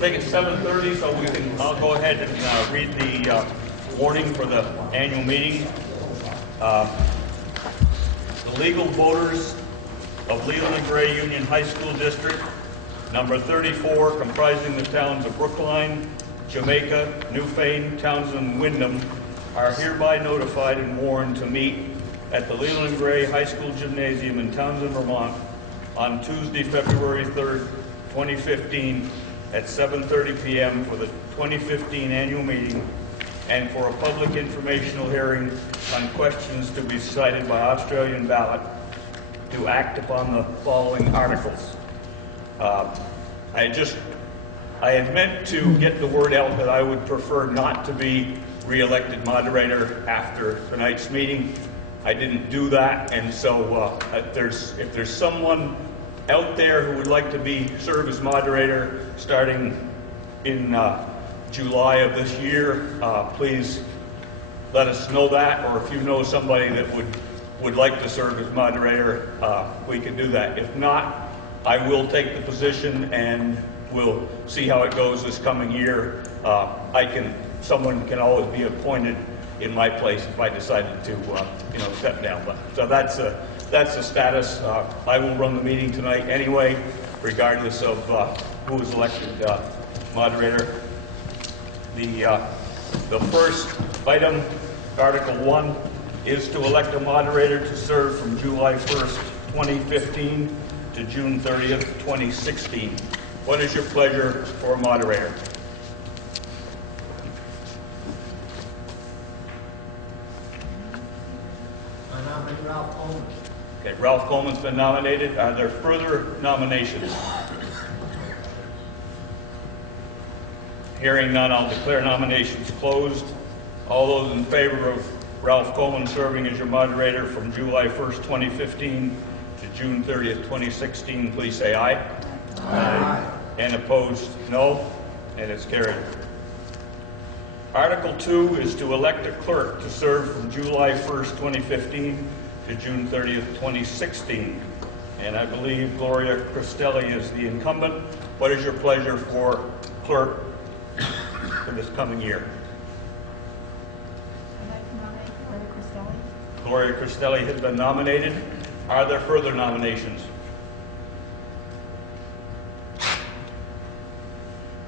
Make it 7:30 so we can, I'll go ahead and read the warning for the annual meeting. The legal voters of Leland and Gray Union High School District, number 34, comprising the towns of Brookline, Jamaica, Newfane, Townsend, and Wyndham, are hereby notified and warned to meet at the Leland and Gray High School Gymnasium in Townsend, Vermont on Tuesday, February 3rd, 2015 at 7:30 p.m. for the 2015 annual meeting and for a public informational hearing on questions to be decided by Australian ballot to act upon the following articles. I had meant to get the word out that I would prefer not to be re-elected moderator after tonight's meeting. I didn't do that, and so if there's someone out there who would like to serve as moderator starting in July of this year, please let us know that, or if you know somebody that would like to serve as moderator, we can do that. If not, I will take the position and we'll see how it goes this coming year. Someone can always be appointed in my place if I decided to, step down. But so that's the status. I will run the meeting tonight anyway, regardless of who is elected moderator. The first item, Article 1, is to elect a moderator to serve from July 1st, 2015 to June 30th, 2016. What is your pleasure for a moderator? I nominate Ralph Coleman. Okay, Ralph Coleman's been nominated. Are there further nominations? Hearing none, I'll declare nominations closed. All those in favor of Ralph Coleman serving as your moderator from July 1st, 2015 to June 30th, 2016, please say aye. Aye. And opposed, no. And it's carried. Article 2 is to elect a clerk to serve from July 1st, 2015 to June 30th, 2016. And I believe Gloria Cristelli is the incumbent. What is your pleasure for clerk for this coming year? I'd like to nominate Gloria Cristelli. Gloria Cristelli has been nominated. Are there further nominations?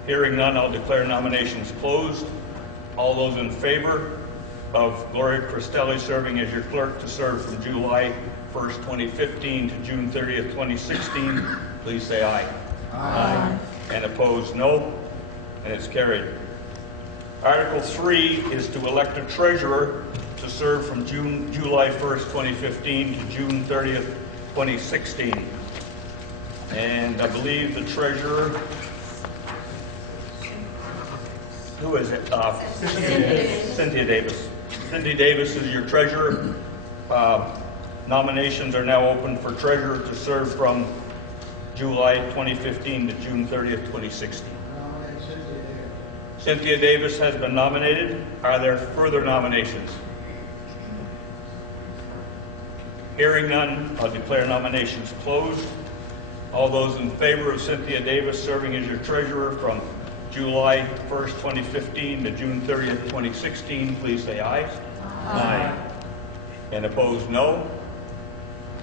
Hearing none, I'll declare nominations closed. All those in favor of Gloria Cristelli serving as your clerk to serve from July 1st, 2015 to June 30th, 2016, please say aye. Aye. And opposed, no. And it's carried. Article 3 is to elect a treasurer to serve from July 1st, 2015 to June 30th, 2016. And I believe the treasurer, who is it? Cynthia Davis. Cynthia Davis is your treasurer. Nominations are now open for treasurer to serve from July 2015 to June 30th, 2016. Cynthia Davis has been nominated. Are there further nominations? Hearing none, I'll declare nominations closed. All those in favor of Cynthia Davis serving as your treasurer from July 1st, 2015 to June 30th, 2016, please say aye. Aye. And opposed, no.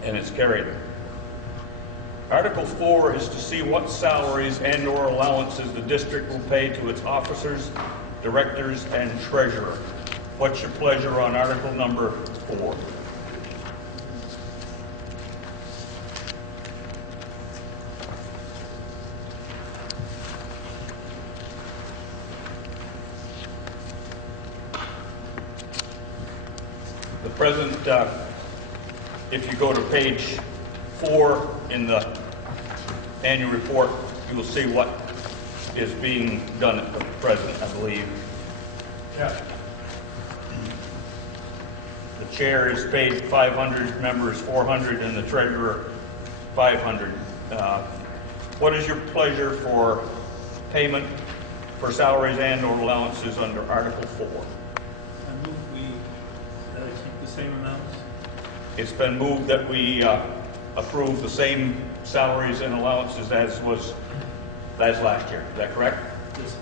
And it's carried. Article 4 is to see what salaries and/or allowances the district will pay to its officers, directors, and treasurer. What's your pleasure on Article number 4? The present, if you go to page 4 in the annual report, you will see what is being done at the present, I believe. Yeah. The chair is paid 500, members 400, and the treasurer 500. What is your pleasure for payment for salaries and/or allowances under Article 4? I move we keep the same amounts. It's been moved that we approve the same salaries and allowances as last year. Is that correct? Yes.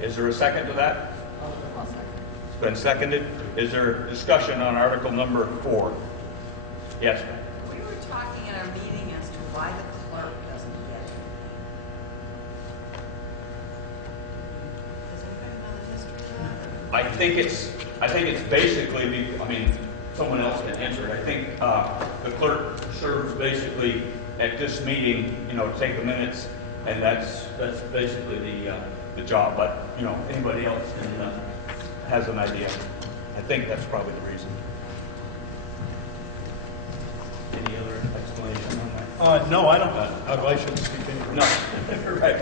Is there a second to that? I'll second. It's been seconded. Is there discussion on article number 4? Yes. We were talking at our meeting as to why the clerk doesn't get it. Does anybody know the history of that? I think it's basically, someone else can answer it. I think the clerk serves basically at this meeting, take the minutes, and that's basically the job. But, anybody else has an idea. I think that's probably the reason. Any other explanation on that? No, I don't. I shouldn't speak anymore. No. Right.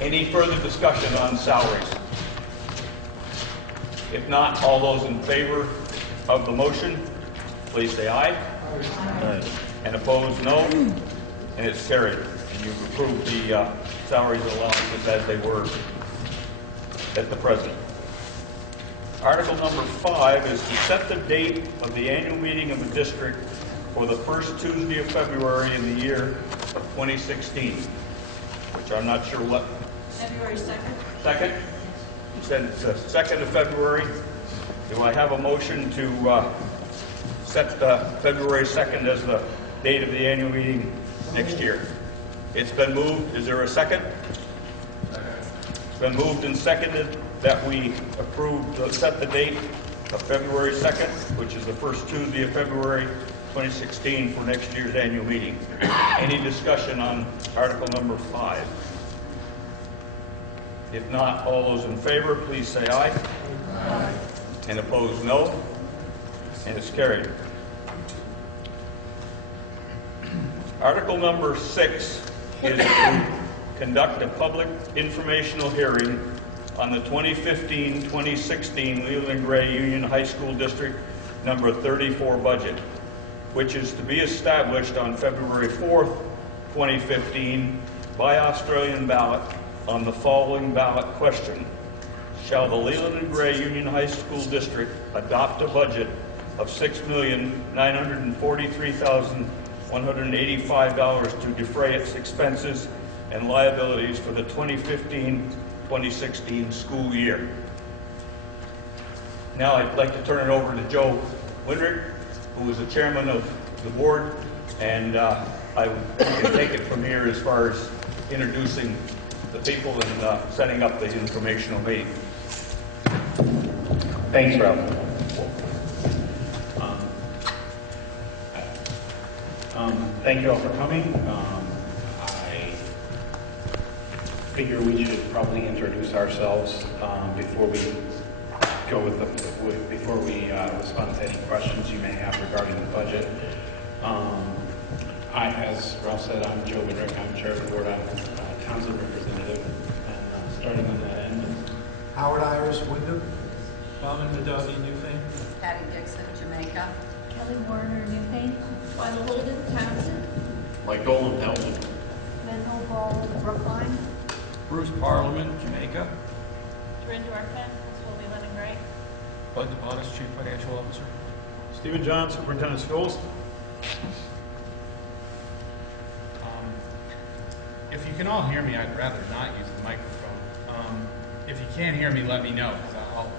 Any further discussion on salaries? If not, all those in favor of the motion, please say aye. Aye. And opposed, no. And it's carried. And you've approved the salaries and allowances as they were at the present. Article number 5 is to set the date of the annual meeting of the district for the first Tuesday of February in the year of 2016, which I'm not sure what. February 2nd? Second? You said it's the 2nd of February. Do I have a motion to set February 2nd as the date of the annual meeting next year? It's been moved. Is there a second? It's been moved and seconded that we set the date of February 2nd, which is the first Tuesday of February 2016 for next year's annual meeting. Any discussion on article number 5? If not, all those in favor, please say aye. Aye. And opposed, no. And it's carried. Article number 6 is to conduct a public informational hearing on the 2015-2016 Leland Gray Union High School District number 34 budget, which is to be established on February 4th, 2015 by Australian ballot on the following ballot question. Shall the Leland Gray Union High School District adopt a budget of $6,943,185 to defray its expenses and liabilities for the 2015-2016 school year? Now I'd like to turn it over to Joe Windrick, who is the chairman of the board, and I can take it from here as far as introducing the people and setting up the informational meeting. Thanks, Ralph. Thank you all for coming. I figure we should probably introduce ourselves before we go before we respond to any questions you may have regarding the budget. As Ralph said, I'm Joe Windrick. I'm chair of the board. I'm Townsend representative, and starting on that end. Howard Iris, Wyndham. Bobbin Madawi, Newfane. Patty Dixon, Jamaica. Kelly Warner, Newfane. Twyla Holden, Townsend. Mike Dolan, Townsend. Menlo Ball, Brookline. Bruce Parliament, Jamaica. Corinne Dorfman, Principal Leland and Gray. Bud DePotis, Chief Financial Officer. Stephen John, Superintendent of Schools. If you can all hear me, I'd rather not use the microphone. If you can't hear me, let me know, because I'll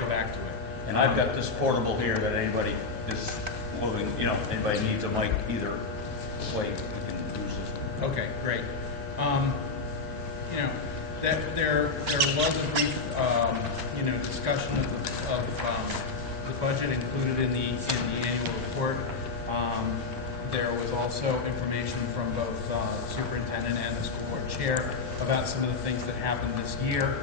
go back to it. And I've got this portable here that anybody is moving, anybody needs a mic either way, we can use this. Okay, great. There was a brief, discussion of the budget included in the annual report. There was also information from both the superintendent and the school board chair about some of the things that happened this year.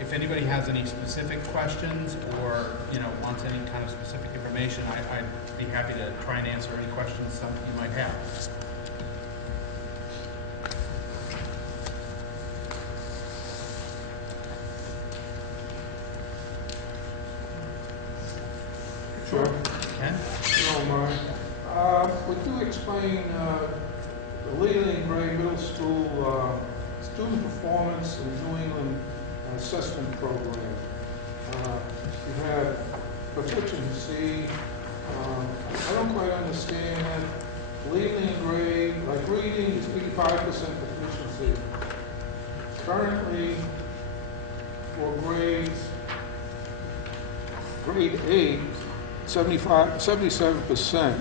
If anybody has any specific questions or wants any kind of specific information, I'd be happy to try and answer any questions some you might have. Sure. Ken? No, Mark. Would you explain the Leland Gray Middle School student performance in New England assessment program? You have proficiency. I don't quite understand that. Leland Gray, like reading is 85% proficiency. currently for grade 8, 77%.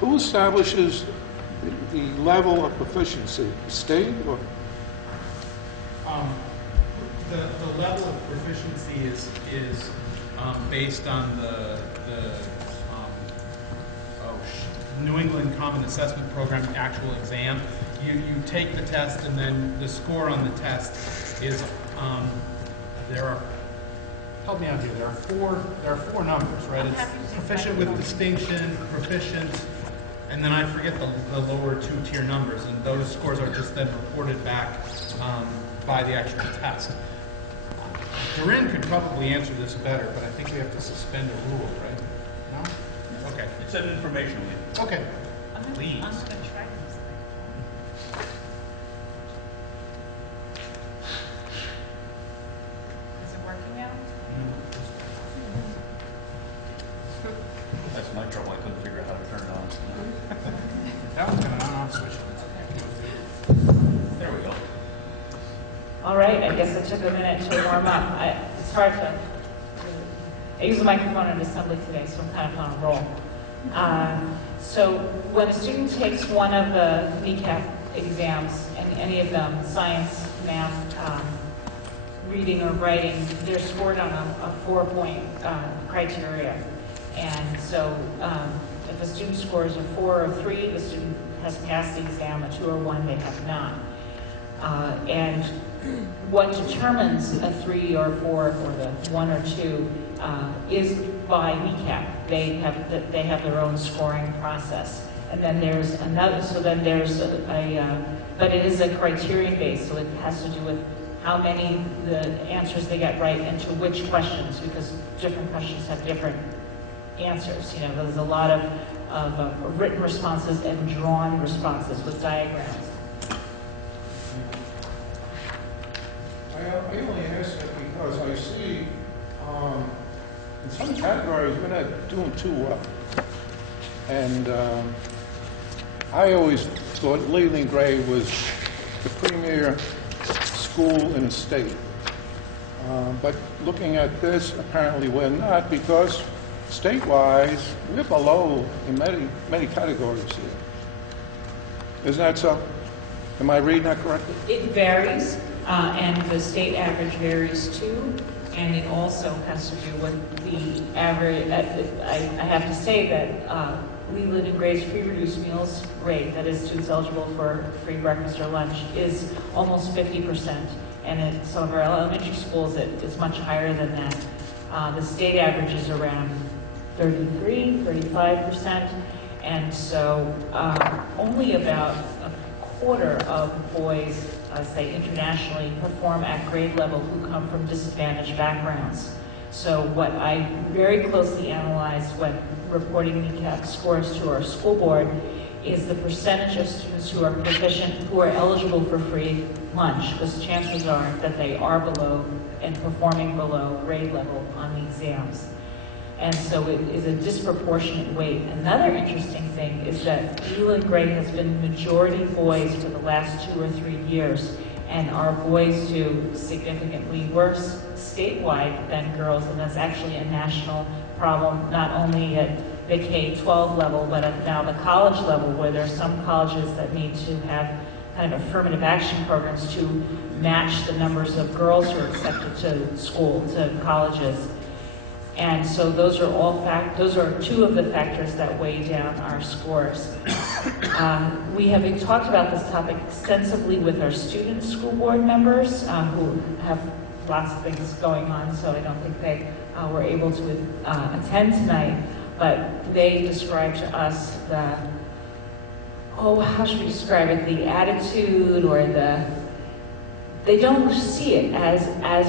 Who establishes the level of proficiency? The state or? The level of proficiency is based on the New England Common Assessment Program actual exam. You take the test, and then the score on the test is there are, help me out here, there are four numbers, right? It's proficient with distinction, proficient, and then I forget the lower two-tier numbers, and those scores are just then reported back by the actual test. Doreen could probably answer this better, but I think we have to suspend a rule, right? No? Okay. It's an informational meeting. Okay. Please. I'm gonna try this. Is it working out? That's my trouble, I couldn't figure out how to turn it on. That one's got an on-off switch. There we go. All right, I guess it took a minute to warm up. It's hard to. I use the microphone in assembly today, so I'm kind of on a roll. So when a student takes one of the NECAP exams, and any of them, science, math, reading or writing, they're scored on a 4-point criteria. And so if a student scores a 4 or 3, the student has passed the exam. A 2 or 1, they have not. And what determines a 3 or 4 or the 1 or 2 is by NECAP. They have their own scoring process. And then there's another, so then there's but it is a criterion based, so it has to do with how many the answers they get right and to which questions, because different questions have different answers. You know, there's a lot of written responses and drawn responses with diagrams. I only ask that because I see in some categories we're not doing too well. And I always thought Leland Gray was the premier school in the state. But looking at this, apparently we're not, because state-wise, we're below in many categories here. Isn't that so? Am I reading that correctly? It varies, and the state average varies too, and it also has to do with the average. I have to say that Leland and Gray's free reduced meals rate, that is students eligible for free breakfast or lunch, is almost 50%, and at some of our elementary schools it is much higher than that. The state average is around 35%, and so only about a quarter of boys, say internationally, perform at grade level who come from disadvantaged backgrounds. So what I very closely analyzed when reporting NECAP scores to our school board is the percentage of students who are proficient, who are eligible for free lunch, because chances are that they are below and performing below grade level on the exams. And so it is a disproportionate weight. Another interesting thing is that Leland Gray has been majority boys for the last 2 or 3 years, and our boys do significantly worse statewide than girls, and that's actually a national problem, not only at the K-12 level, but at now the college level, where there are some colleges that need to have kind of affirmative action programs to match the numbers of girls who are accepted to school, to colleges. And so those are two of the factors that weigh down our scores. We have talked about this topic extensively with our student school board members who have lots of things going on, so I don't think they were able to attend tonight. But they described to us the, how should we describe it? The attitude, or they don't see it as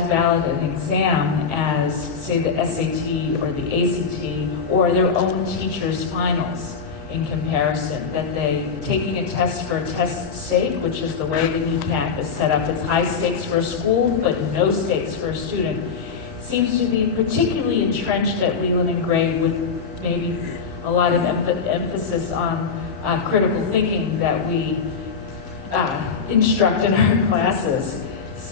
valid an exam as, say, the SAT or the ACT or their own teacher's finals in comparison. That taking a test for a test's sake, which is the way the NECAP is set up, it's high stakes for a school, but no stakes for a student, seems to be particularly entrenched at Leland and Gray, with maybe a lot of emphasis on critical thinking that we instruct in our classes.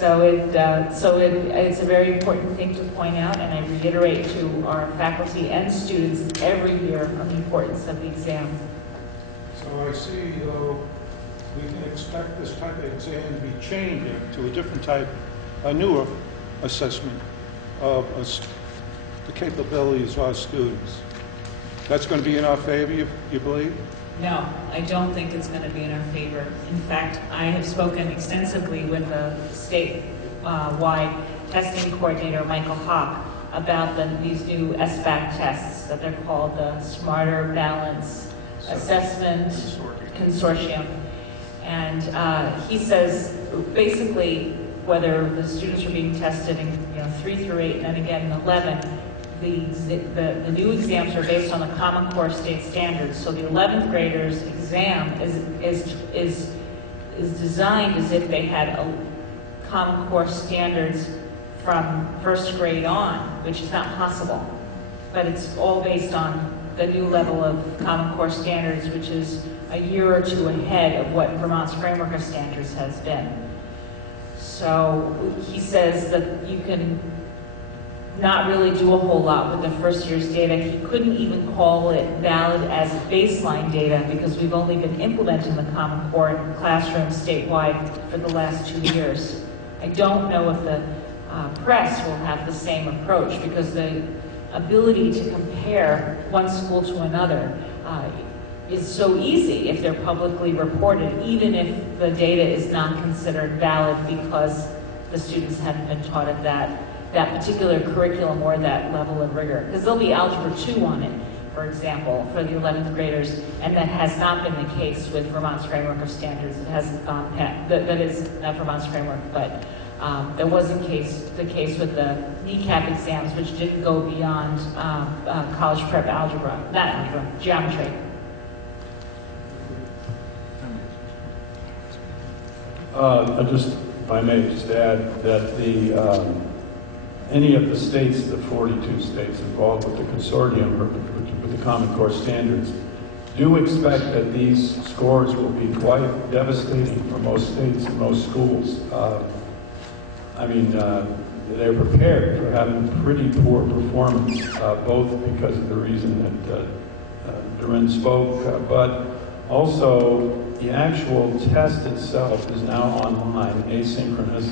It's a very important thing to point out, and I reiterate to our faculty and students every year on the importance of the exam. So I see, though, we can expect this type of exam to be changing to a different type, a newer assessment of the capabilities of our students. That's going to be in our favor, you believe? No, I don't think it's going to be in our favor. In fact, I have spoken extensively with the state-wide testing coordinator, Michael Hawk, about these new SBAC tests that they're called the Smarter Balance Assessment Consortium. And he says basically whether the students are being tested in 3 through 8 and then again in 11, the new exams are based on the Common Core state standards. So the 11th graders exam is designed as if they had a Common Core standards from first grade on, which is not possible. But it's all based on the new level of Common Core standards, which is a year or two ahead of what Vermont's framework of standards has been. So he says that you can not really do a whole lot with the first year's data. He couldn't even call it valid as baseline data because we've only been implementing the Common Core classroom statewide for the last 2 years. I don't know if the press will have the same approach because the ability to compare one school to another is so easy if they're publicly reported, even if the data is not considered valid because the students haven't been taught at that particular curriculum or that level of rigor. Because there'll be Algebra 2 on it, for example, for the 11th graders, and that has not been the case with Vermont's framework of standards. It hasn't gone past, that is not Vermont's framework, but there was the case with the kneecap exams, which didn't go beyond college prep algebra, not algebra, geometry. If I may just add that any of the states, the 42 states involved with the consortium, or with the Common Core standards, do expect that these scores will be quite devastating for most states and most schools. They're prepared for having pretty poor performance, both because of the reason that Durin spoke, but also the actual test itself is now online, asynchronous.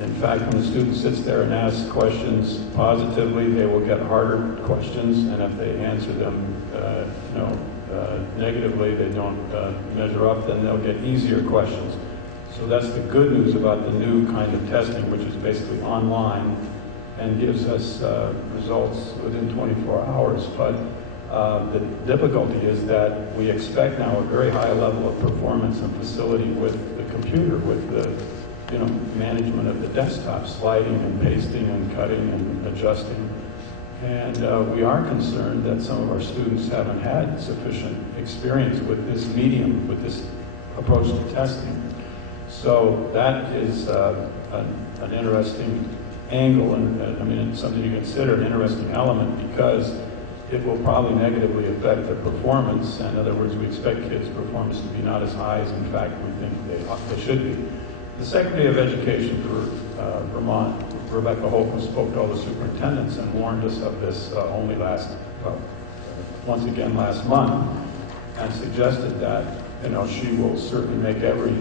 In fact, when the student sits there and asks questions positively, they will get harder questions, and if they answer them negatively, they don't measure up, then they'll get easier questions. So that's the good news about the new kind of testing, which is basically online and gives us results within 24 hours. But the difficulty is that we expect now a very high level of performance and facility with the computer, with the management of the desktop, sliding and pasting and cutting and adjusting. And we are concerned that some of our students haven't had sufficient experience with this medium, with this approach to testing. So that is an interesting angle, and it's something you consider an interesting element because it will probably negatively affect their performance. In other words, we expect kids' performance to be not as high as, in fact, we think they should be. The Secretary of Education for Vermont, Rebecca Holcomb, spoke to all the superintendents and warned us of this once again last month, and suggested that she will certainly make every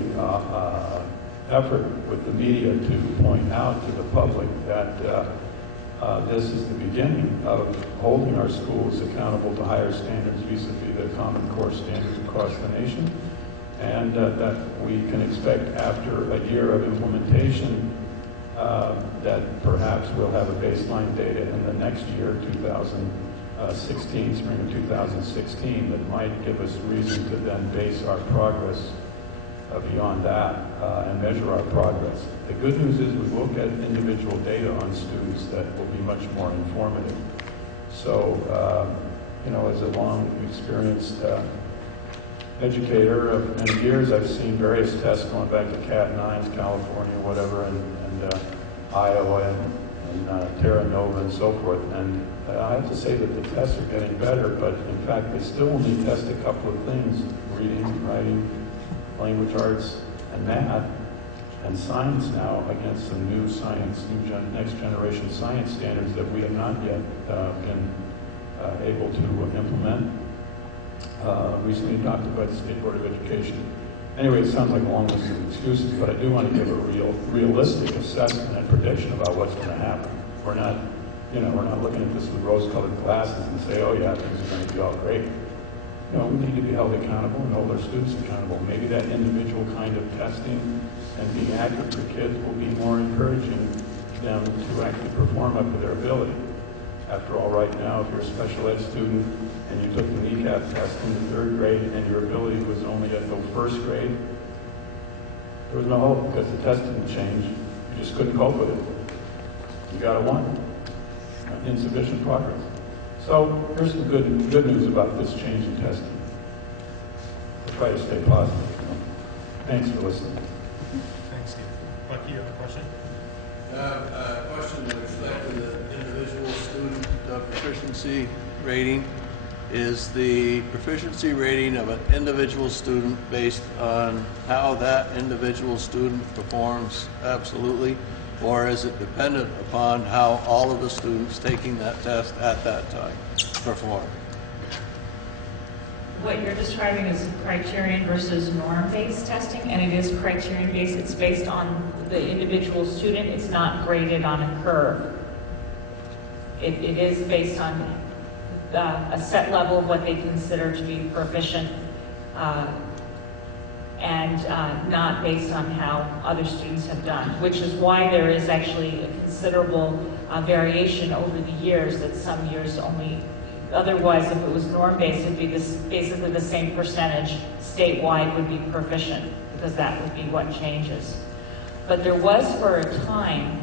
effort with the media to point out to the public that this is the beginning of holding our schools accountable to higher standards vis-a-vis the Common Core standards across the nation, and that we can expect after a year of implementation that perhaps we'll have a baseline data in the next year, 2016, spring of 2016, that might give us reason to then base our progress beyond that and measure our progress. The good news is we look at individual data on students that will be much more informative. So, as a long experienced educator of many years, I've seen various tests going back to Cat 9s, California, whatever, and Iowa, and Terra Nova, and so forth. And I have to say that the tests are getting better, but in fact, they still only test a couple of things: reading, writing, language arts, and math. and science now against some new science, next generation science standards that we have not yet been able to implement, recently adopted by the State Board of Education. Anyway, it sounds like a long list of excuses, but I do want to give a realistic assessment and prediction about what's going to happen. We're not, we're not looking at this with rose-colored glasses and say, oh yeah, things are going to be all great. No, we need to be held accountable and hold our students accountable. Maybe that individual kind of testing and being accurate for kids will be more encouraging them to actually perform up to their ability. After all, right now, if you're a special ed student and you took the kneecap test in the 3rd grade and your ability was only at the 1st grade, there was no hope because the test didn't change. You just couldn't cope with it. You got a 1. Insufficient progress. So here's the good news about this change in testing. We'll try to stay positive. Thanks for listening. Thanks, Steve. Bucky, you have a question? A question with respect to the individual student proficiency rating. Is the proficiency rating of an individual student based on how that individual student performs absolutely, or is it dependent upon how all of the students taking that test at that time perform? What you're describing is criterion versus norm-based testing, and it is criterion-based. It's based on the individual student. It's not graded on a curve. It is based on a set level of what they consider to be proficient, and not based on how other students have done, which is why there is actually a considerable variation over the years, that some years only. Otherwise, if it was norm-based, it'd be basically the same percentage statewide would be proficient, because that would be what changes. But there was, for a time,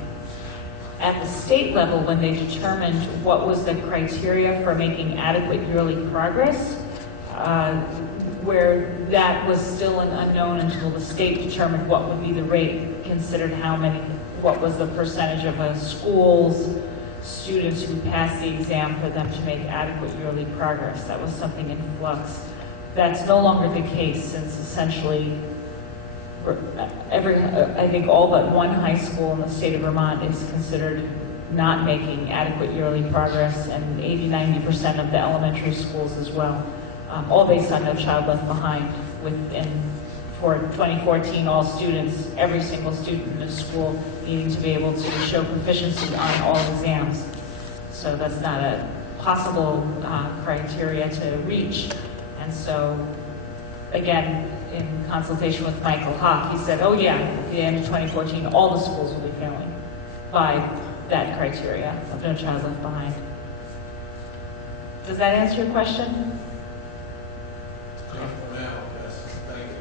at the state level, when they determined what was the criteria for making adequate yearly progress, where that was still an unknown until the state determined what would be the rate, considered what was the percentage of a school's students who passed the exam for them to make adequate yearly progress. That was something in flux. That's no longer the case, since essentially I think all but one high school in the state of Vermont is considered not making adequate yearly progress, and 80–90% of the elementary schools as well, all based on No Child Left Behind. For 2014, all students, every single student in the school needing to be able to show proficiency on all exams. So that's not a possible criteria to reach. And so, again, in consultation with Michael Hawk, he said, oh yeah, at the end of 2014, all the schools will be failing by that criteria of No Child Left Behind. Does that answer your question? Yes, thank you.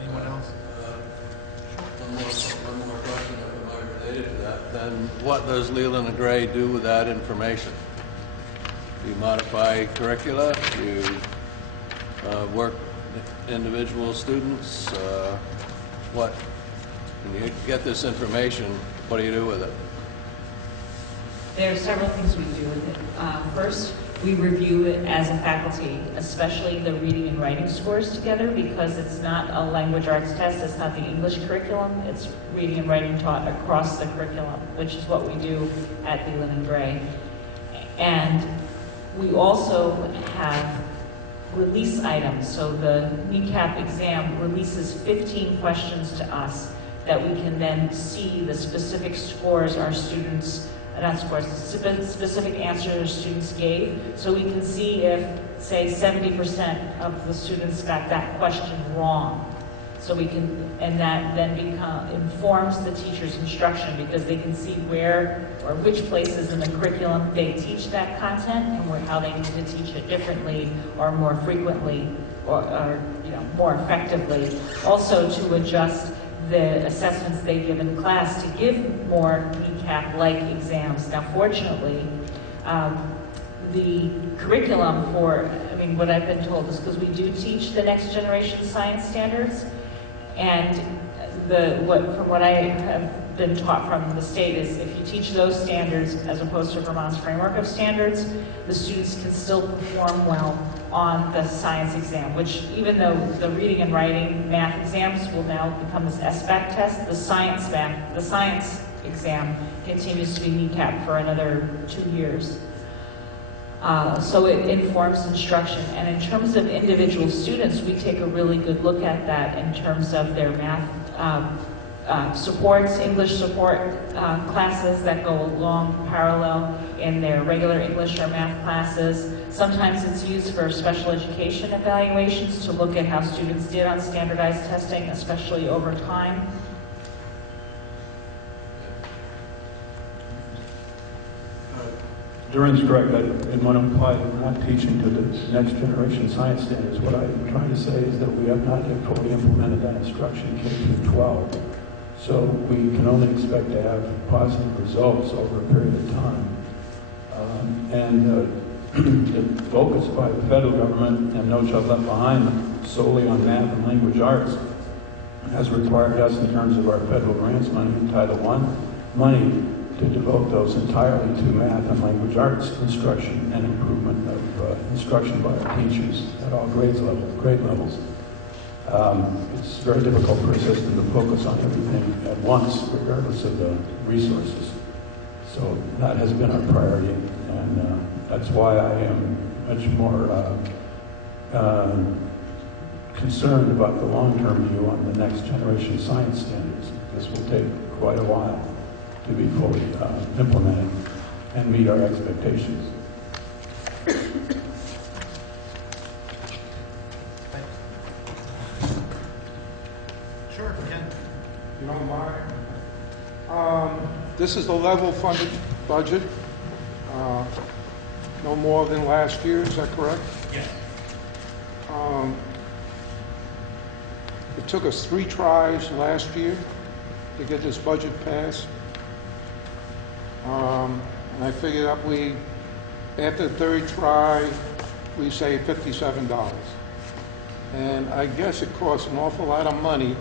Anyone else? One more question if I'm related to that. Then what does Leland and Gray do with that information? Do you modify curricula? Do you work with individual students? When you get this information, what do you do with it? There are several things we do with it. First, we review it as a faculty, especially the reading and writing scores together, because it's not a language arts test, it's not the English curriculum, it's reading and writing taught across the curriculum, which is what we do at Leland and Gray. And we also have release items. So the kneecap exam releases 15 questions to us that we can then see the specific scores our students, not scores, specific answers students gave. So we can see if, say, 70% of the students got that question wrong. So we can, and that then informs the teacher's instruction, because they can see where or which places in the curriculum they teach that content and how they need to teach it differently or more frequently or more effectively. Also to adjust the assessments they give in class to give more kneecap-like exams. Now, fortunately, the curriculum what I've been told is because we do teach the next generation science standards, and from what I have been taught from the state is if you teach those standards as opposed to Vermont's framework of standards, the students can still perform well on the science exam, which even though the reading and writing math exams will now become this SBAC test, the science exam continues to be kneecapped for another 2 years. So it informs instruction. And in terms of individual students, we take a really good look at that in terms of their math supports, English support classes that go along parallel in their regular English or math classes. Sometimes it's used for special education evaluations to look at how students did on standardized testing, especially over time. Duran's correct. I didn't want to imply that we're not teaching to the next generation science standards. What I'm trying to say is that we have not yet fully implemented that instruction K through 12. So we can only expect to have positive results over a period of time. The focus by the federal government and No Child Left Behind solely on math and language arts has required us, in terms of our federal grants money and Title I money, to devote those entirely to math and language arts instruction and improvement of instruction by our teachers at all grade levels. It's very difficult for a system to focus on everything at once, regardless of the resources. So that has been our priority, and that's why I am much more concerned about the long-term view on the next generation science standards. This will take quite a while to be fully implemented and meet our expectations. Sure, Ken. You don't mind? This is the level funded budget, no more than last year, is that correct? Yes. It took us 3 tries last year to get this budget passed. And I figured up after the 3rd try, we saved $57. And I guess it costs an awful lot of money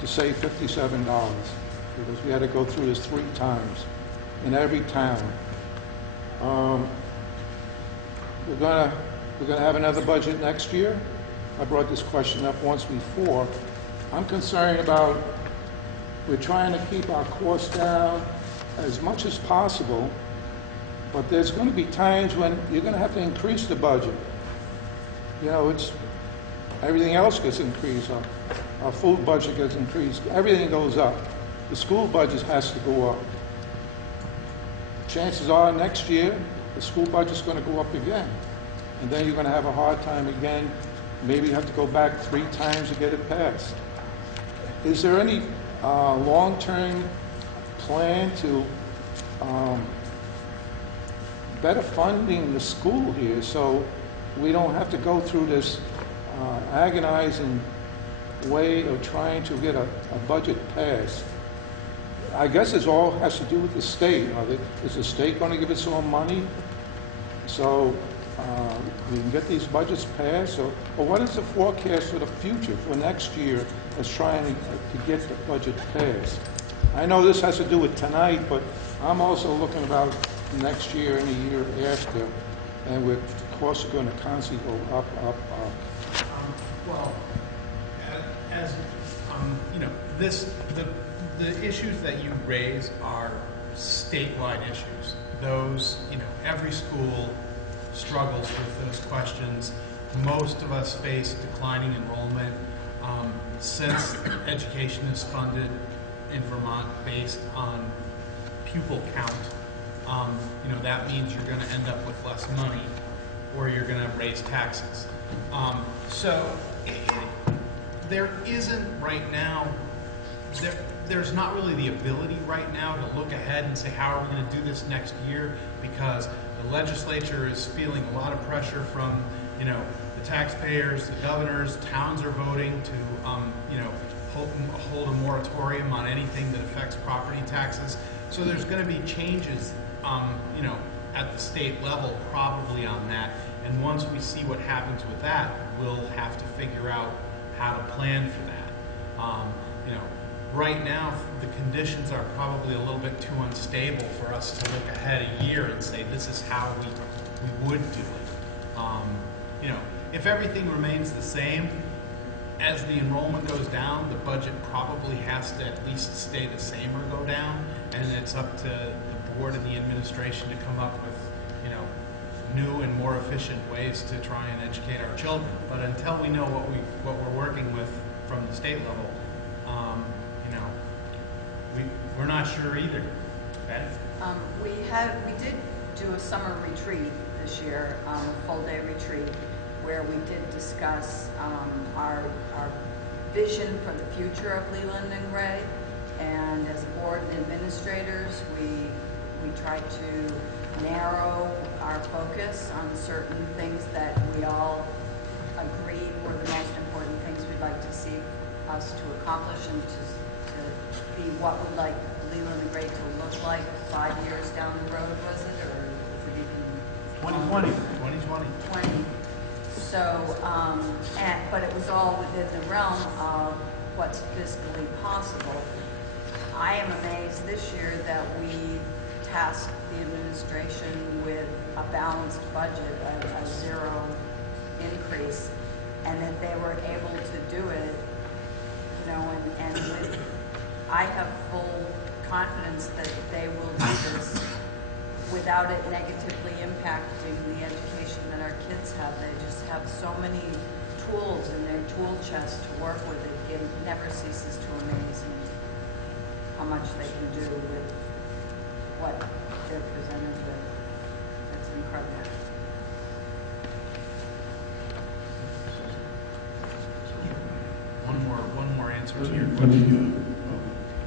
to save $57 because we had to go through this 3 times in every town. We're gonna have another budget next year. I brought this question up once before. I'm concerned about, we're trying to keep our costs down as much as possible, but there's going to be times when you're going to have to increase the budget. You know, everything else gets increased. Our food budget gets increased. Everything goes up. The school budget has to go up. Chances are next year, the school budget's going to go up again. And then you're going to have a hard time again. Maybe you have to go back 3 times to get it passed. Is there any long-term plan to better funding the school here so we don't have to go through this agonizing way of trying to get a budget passed? I guess it all has to do with the state. Is the state going to give us more money so we can get these budgets passed? Or what is the forecast for the future for next year as trying to get the budget passed? I know this has to do with tonight, but I'm also looking about next year and the year after, and with costs are going to constantly go up, up, up. Well, as you know, the issues that you raise are statewide issues. Those, you know, every school struggles with those questions. Most of us face declining enrollment. Since education is funded in Vermont based on pupil count, you know, that means you're going to end up with less money, or you're going to raise taxes. There isn't right now, there's not really the ability right now to look ahead and say, how are we going to do this next year? Because the legislature is feeling a lot of pressure from, you know, the taxpayers, the governors, towns are voting to, you know, hold a moratorium on anything that affects property taxes. So there's going to be changes, you know, at the state level probably on that. And once we see what happens with that, we'll have to figure out how to plan for that. You know, right now, the conditions are probably a little bit too unstable for us to look ahead a year and say, this is how we would do it. You know, if everything remains the same, as the enrollment goes down, the budget probably has to at least stay the same or go down, and it's up to the board and the administration to come up with, you know, new and more efficient ways to try and educate our children. But until we know what we're working with from the state level, you know, we're not sure either. Ben? We did do a summer retreat this year, a full-day retreat, where we did discuss our vision for the future of Leland and Gray. And as a board and administrators, we tried to narrow our focus on certain things that we all agreed were the most important things we'd like to see us to accomplish and to be what we'd like Leland and Gray to look like 5 years down the road, was it? Or was it even 2020. 20. So, but it was all within the realm of what's fiscally possible. I am amazed this year that we tasked the administration with a balanced budget, a zero increase, and that they were able to do it, you know, and I have full confidence that they will do this without it negatively impacting the education that our kids have. They just have so many tools in their tool chest to work with. It never ceases to amaze me how much they can do with what they're presented with. It's incredible. One more answer to your question.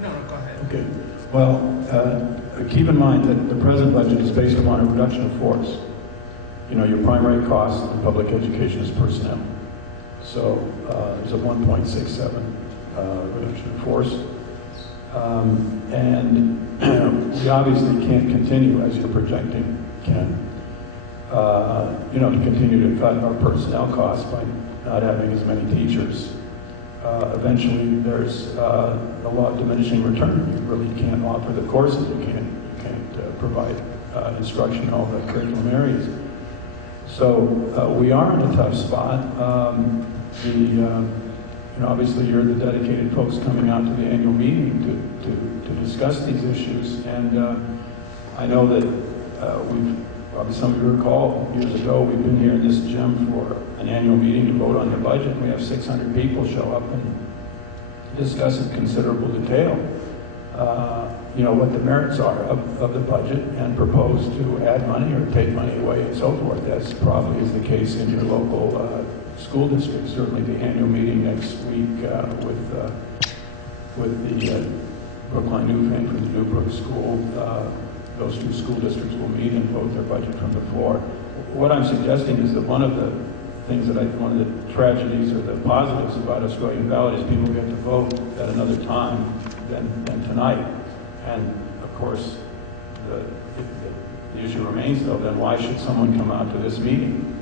No, go ahead. Okay. Well, keep in mind that the present budget is based upon a reduction of force. You know, your primary cost in public education is personnel. So there's a 1.67 reduction in force. And we obviously can't continue, as you're projecting, Ken, you know, to continue to cut our personnel costs by not having as many teachers. Eventually, there's a law of diminishing return. You really can't offer the courses. You can't provide instruction in all the curriculum areas. So we are in a tough spot. You know, obviously, you're the dedicated folks coming out to the annual meeting to discuss these issues. And I know that probably some of you recall, years ago, we've been here in this gym for an annual meeting to vote on the budget. We have 600 people show up and discuss in considerable detail, you know, what the merits are of the budget and propose to add money or take money away and so forth. That's probably is the case in your local school district. Certainly the annual meeting next week with the Brookline Newfane from the Newbrook School, those two school districts will meet and vote their budget from the floor. What I'm suggesting is that one of the things one of the tragedies or the positives about us going ballot is people get to vote at another time than tonight. And of course, the issue remains though, then why should someone come out to this meeting?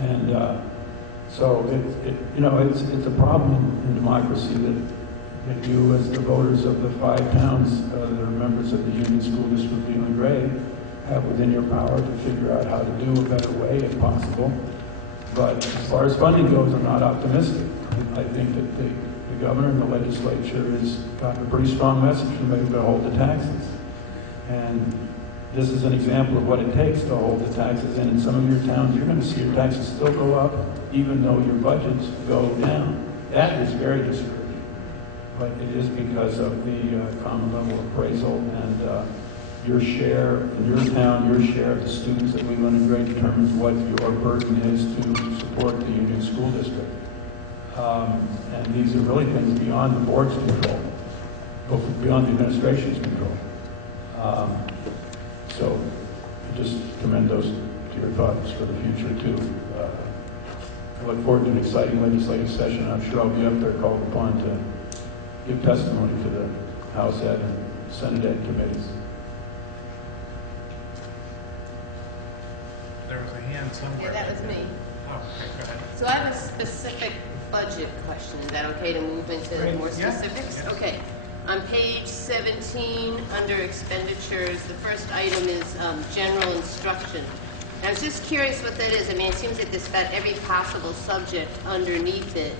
And so you know, it's a problem in democracy that you, as the voters of the 5 towns that are members of the Union School District Leland Gray, have within your power to figure out how to do a better way if possible. But as far as funding goes, I'm not optimistic. I think that the governor and the legislature has gotten a pretty strong message from them to hold the taxes. And this is an example of what it takes to hold the taxes. And in some of your towns, you're going to see your taxes still go up, even though your budgets go down. That is very discouraging. But it is because of the common level appraisal and your share in your town, your share of the students at Leland and Gray determines what your burden is to support the Union School District. And these are really things beyond the board's control, beyond the administration's control. So I just commend those to your thoughts for the future too. I look forward to an exciting legislative session. I'm sure I'll be up there called upon to give testimony to the House Ed and Senate Ed committees. There was a hand somewhere. Yeah, that was me. okay, go ahead. So I have a specific budget question. Is that okay to move into Great. more Yeah. specifics? Yeah. Okay. On page 17, under expenditures, the first item is general instruction. I was just curious what that is. I mean, it seems like there's about every possible subject underneath it.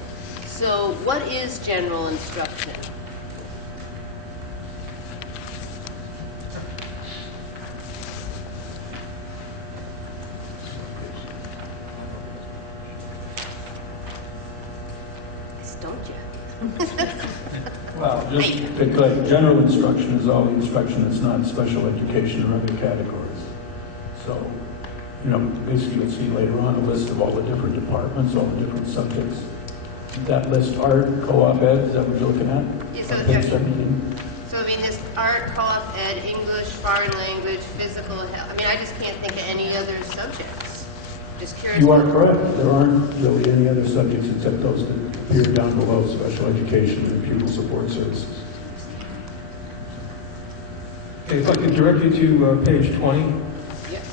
So what is general instruction? Don't you? Well, just because general instruction is all the instruction that's not special education or other categories. So, basically you'll see later on a list of all the different departments, all the different subjects. That list, art, co-op ed, is that what you're looking at? Yeah, so On it's page actually- 17? So, I mean, this art, co-op ed, English, foreign language, physical health, I mean, I just can't think of any other subjects. Just curious. You are correct. There aren't really any other subjects except those that appear down below, special education and pupil support services. Okay, if I could direct you to page 20. Yes.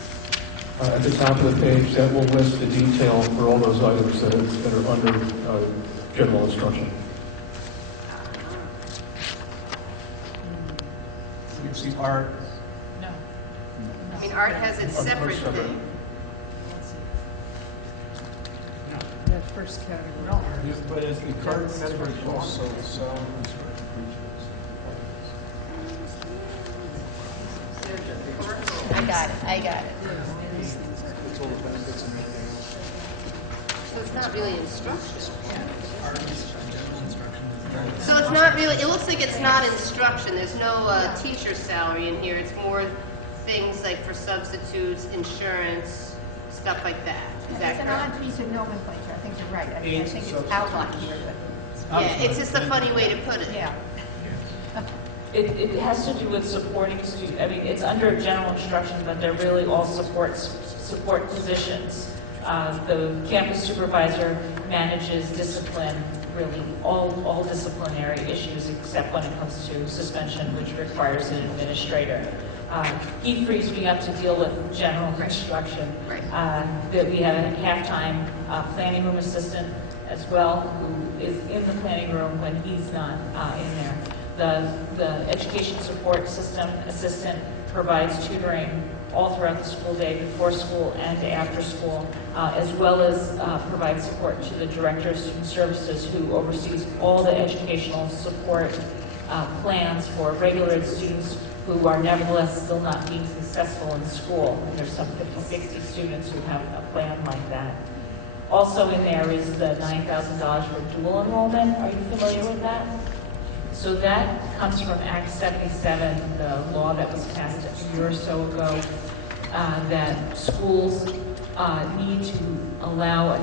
At the top of the page, that will list the detail for all those items that are under general instruction. You see art. No. I mean, art has its separate thing. That first category. But it's the current category also, so. I got it. So it's not really instruction. So it's not really, it looks like it's not instruction. There's no teacher salary in here. It's more things like for substitutes, insurance, stuff like that. Is that It's an correct? odd piece of nomenclature. I think you're right. I mean, I think it's outlined here, but, Yeah, it's just a funny way to put it. yeah. It has to do with supporting students. I mean, it's under general instruction, but they're really all support positions. The campus supervisor manages discipline, really all disciplinary issues except when it comes to suspension, which requires an administrator. He frees me up to deal with general instruction. That we have a half-time planning room assistant as well, who is in the planning room when he's not in there. The education support system assistant provides tutoring all throughout the school day, before school and after school, as well as provides support to the director of student services, who oversees all the educational support plans for regular ed students who are nevertheless still not being successful in school. And there's some 50, 60 students who have a plan like that. Also in there is the $9,000 for dual enrollment. Are you familiar with that? So that comes from Act 77, the law that was passed a year or so ago, that schools need to allow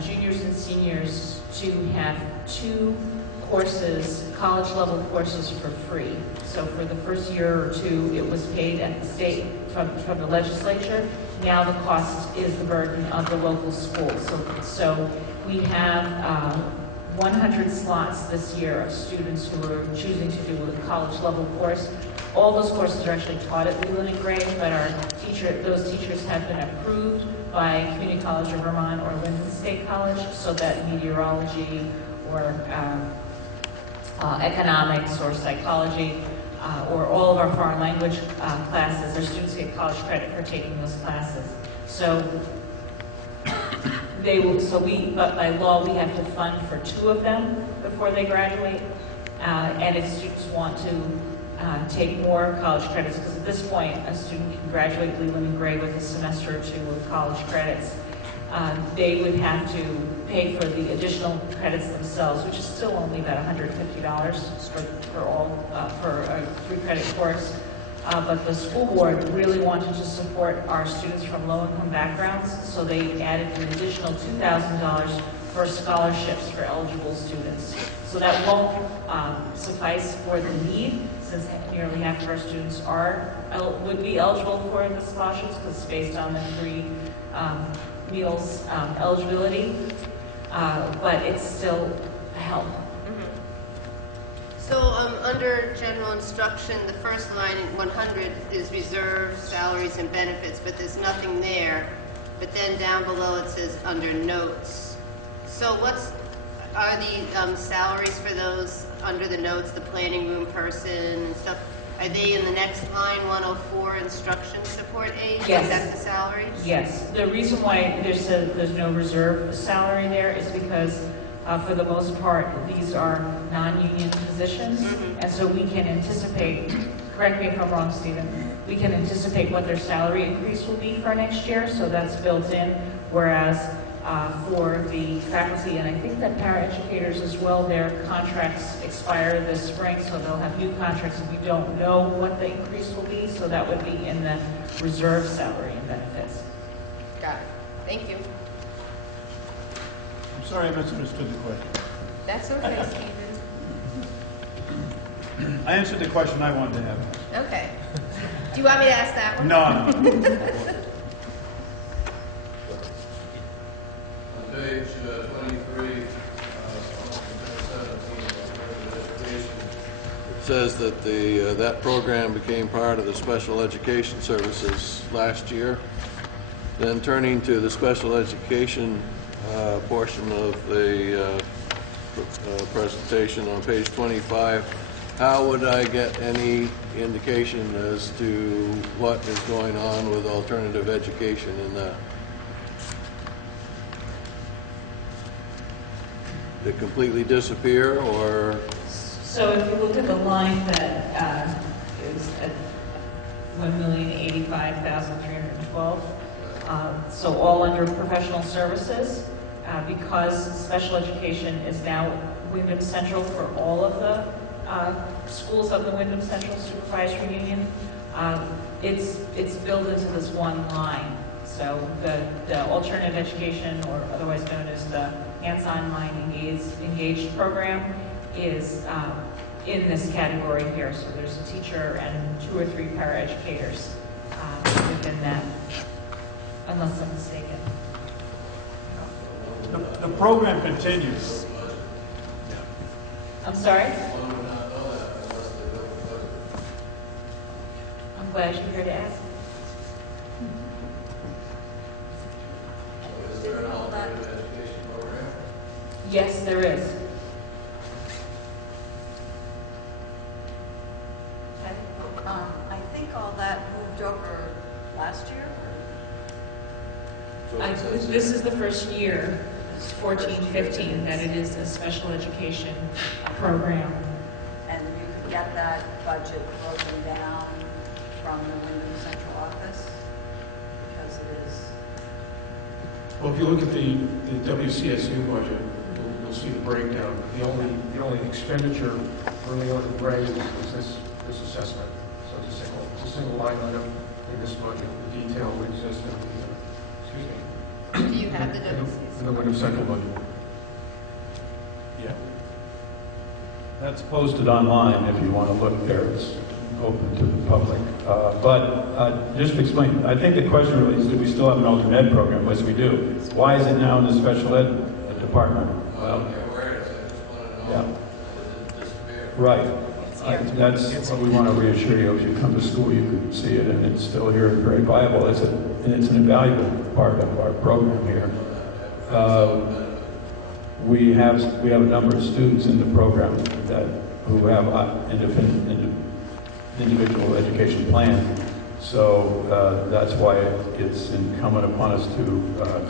juniors and seniors to have 2 courses, college-level courses for free. So for the first year or 2, it was paid at the state from the legislature. Now the cost is the burden of the local schools. So we have 100 slots this year of students who are choosing to do a college-level course. All those courses are actually taught at Leland and Gray, but those teachers have been approved by Community College of Vermont or Linden State College, so that meteorology or economics or psychology or all of our foreign language classes, our students get college credit for taking those classes. So but by law, we have to fund for 2 of them before they graduate. And if students want to take more college credits, because at this point, a student can graduate Leland and Gray with a semester or 2 of college credits, they would have to pay for the additional credits themselves, which is still only about $150 for a 3-credit course. But the school board really wanted to support our students from low-income backgrounds, so they added an additional $2,000 for scholarships for eligible students. So that won't suffice for the need, since nearly half of our students would be eligible for the scholarships, because it's based on the free meals eligibility, but it's still a help. So under general instruction, the first line in 100 is reserves, salaries, and benefits, but there's nothing there but then down below it says under notes. So are the salaries for those under the notes, the planning room person and stuff, are they in the next line, 104, instruction support aide? Yes. Is that the salaries? Yes. The reason why there's no reserve salary there is because for the most part, these are non-union positions, and so we can anticipate, correct me if I'm wrong, Stephen, we can anticipate what their salary increase will be for next year, so that's built in, whereas for the faculty, and I think that paraeducators as well, their contracts expire this spring, so they'll have new contracts, and we don't know what the increase will be, so that would be in the reserve salary and benefits. Got it. Thank you. I'm sorry I misunderstood the question. That's okay, Stephen. I answered the question I wanted to have. Okay. Do you want me to ask that one? No. On page 23, 17, it says that that program became part of the special education services last year. Then turning to the special education portion of the presentation on page 25, how would I get any indication as to what is going on with alternative education in that? Did it completely disappear, or? So if you look at the line that is at $1,085,312, so all under professional services, because special education is now Wyndham Central for all of the schools of the Wyndham Central Supervisory Union, it's built into this one line. So the alternative education, or otherwise known as the hands-on mind engaged program, is in this category here. So there's a teacher and 2 or 3 paraeducators within that, unless I'm mistaken. The program continues. I'm sorry? I'm glad you're here to ask. Is there an alternative education program? Yes, there is. I think all that moved over last year. This is the first year, 14-15, that it is a special education program. And you could get that budget broken down from the Wyndham Central office, because it is. Well, if you look at the WCSU budget, you'll see the breakdown. The only expenditure really on the gray is this assessment. So it's a single line item in this budget. The detail would exist in the, excuse me. Do you have the WCSU? In the Wyndham Central budget. Yeah. That's posted online if you want to look there. It's open to the public. But just to explain, I think the question really is, do we still have an alternate ed program? Yes, we do. Why is it now in the special ed department? Yeah. Right. That's what we want to reassure you. As you come to school, you can see it, and it's still here, very viable. It's an invaluable part of our program here. We have a number of students in the program who have individual education plan. So that's why it's incumbent upon us to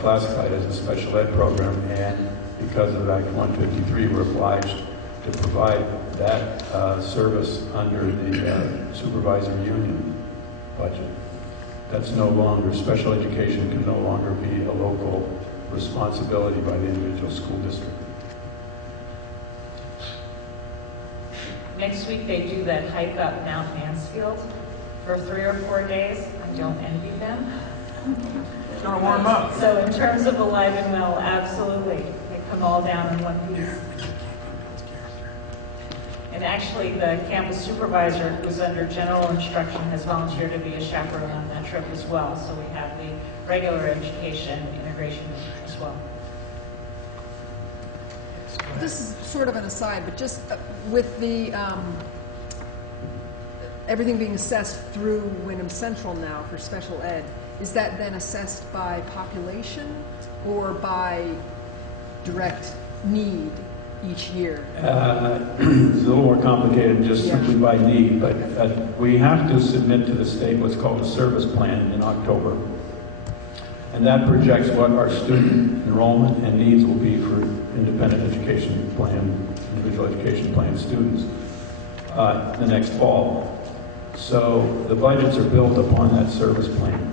classify it as a special ed program, and because of Act 153, we're obliged to provide that service under the supervisory union budget. That's no longer, special education can no longer be a local responsibility by the individual school district. Next week they do that hike up Mount Mansfield for 3 or 4 days. I don't envy them. It's going to warm up. So in terms of Alive and Well, absolutely. They come all down in one piece. And actually, the campus supervisor, who's under general instruction, has volunteered to be a chaperone on that trip as well. So we have the regular education integration as well. This is sort of an aside, but just with the everything being assessed through Wyndham Central now for special ed, is that then assessed by population or by direct need each year? It's a little more complicated than just simply by need, but we have to submit to the state what's called a service plan in October. And that projects what our student enrollment and needs will be for independent education plan, individual education plan students the next fall. So the budgets are built upon that service plan.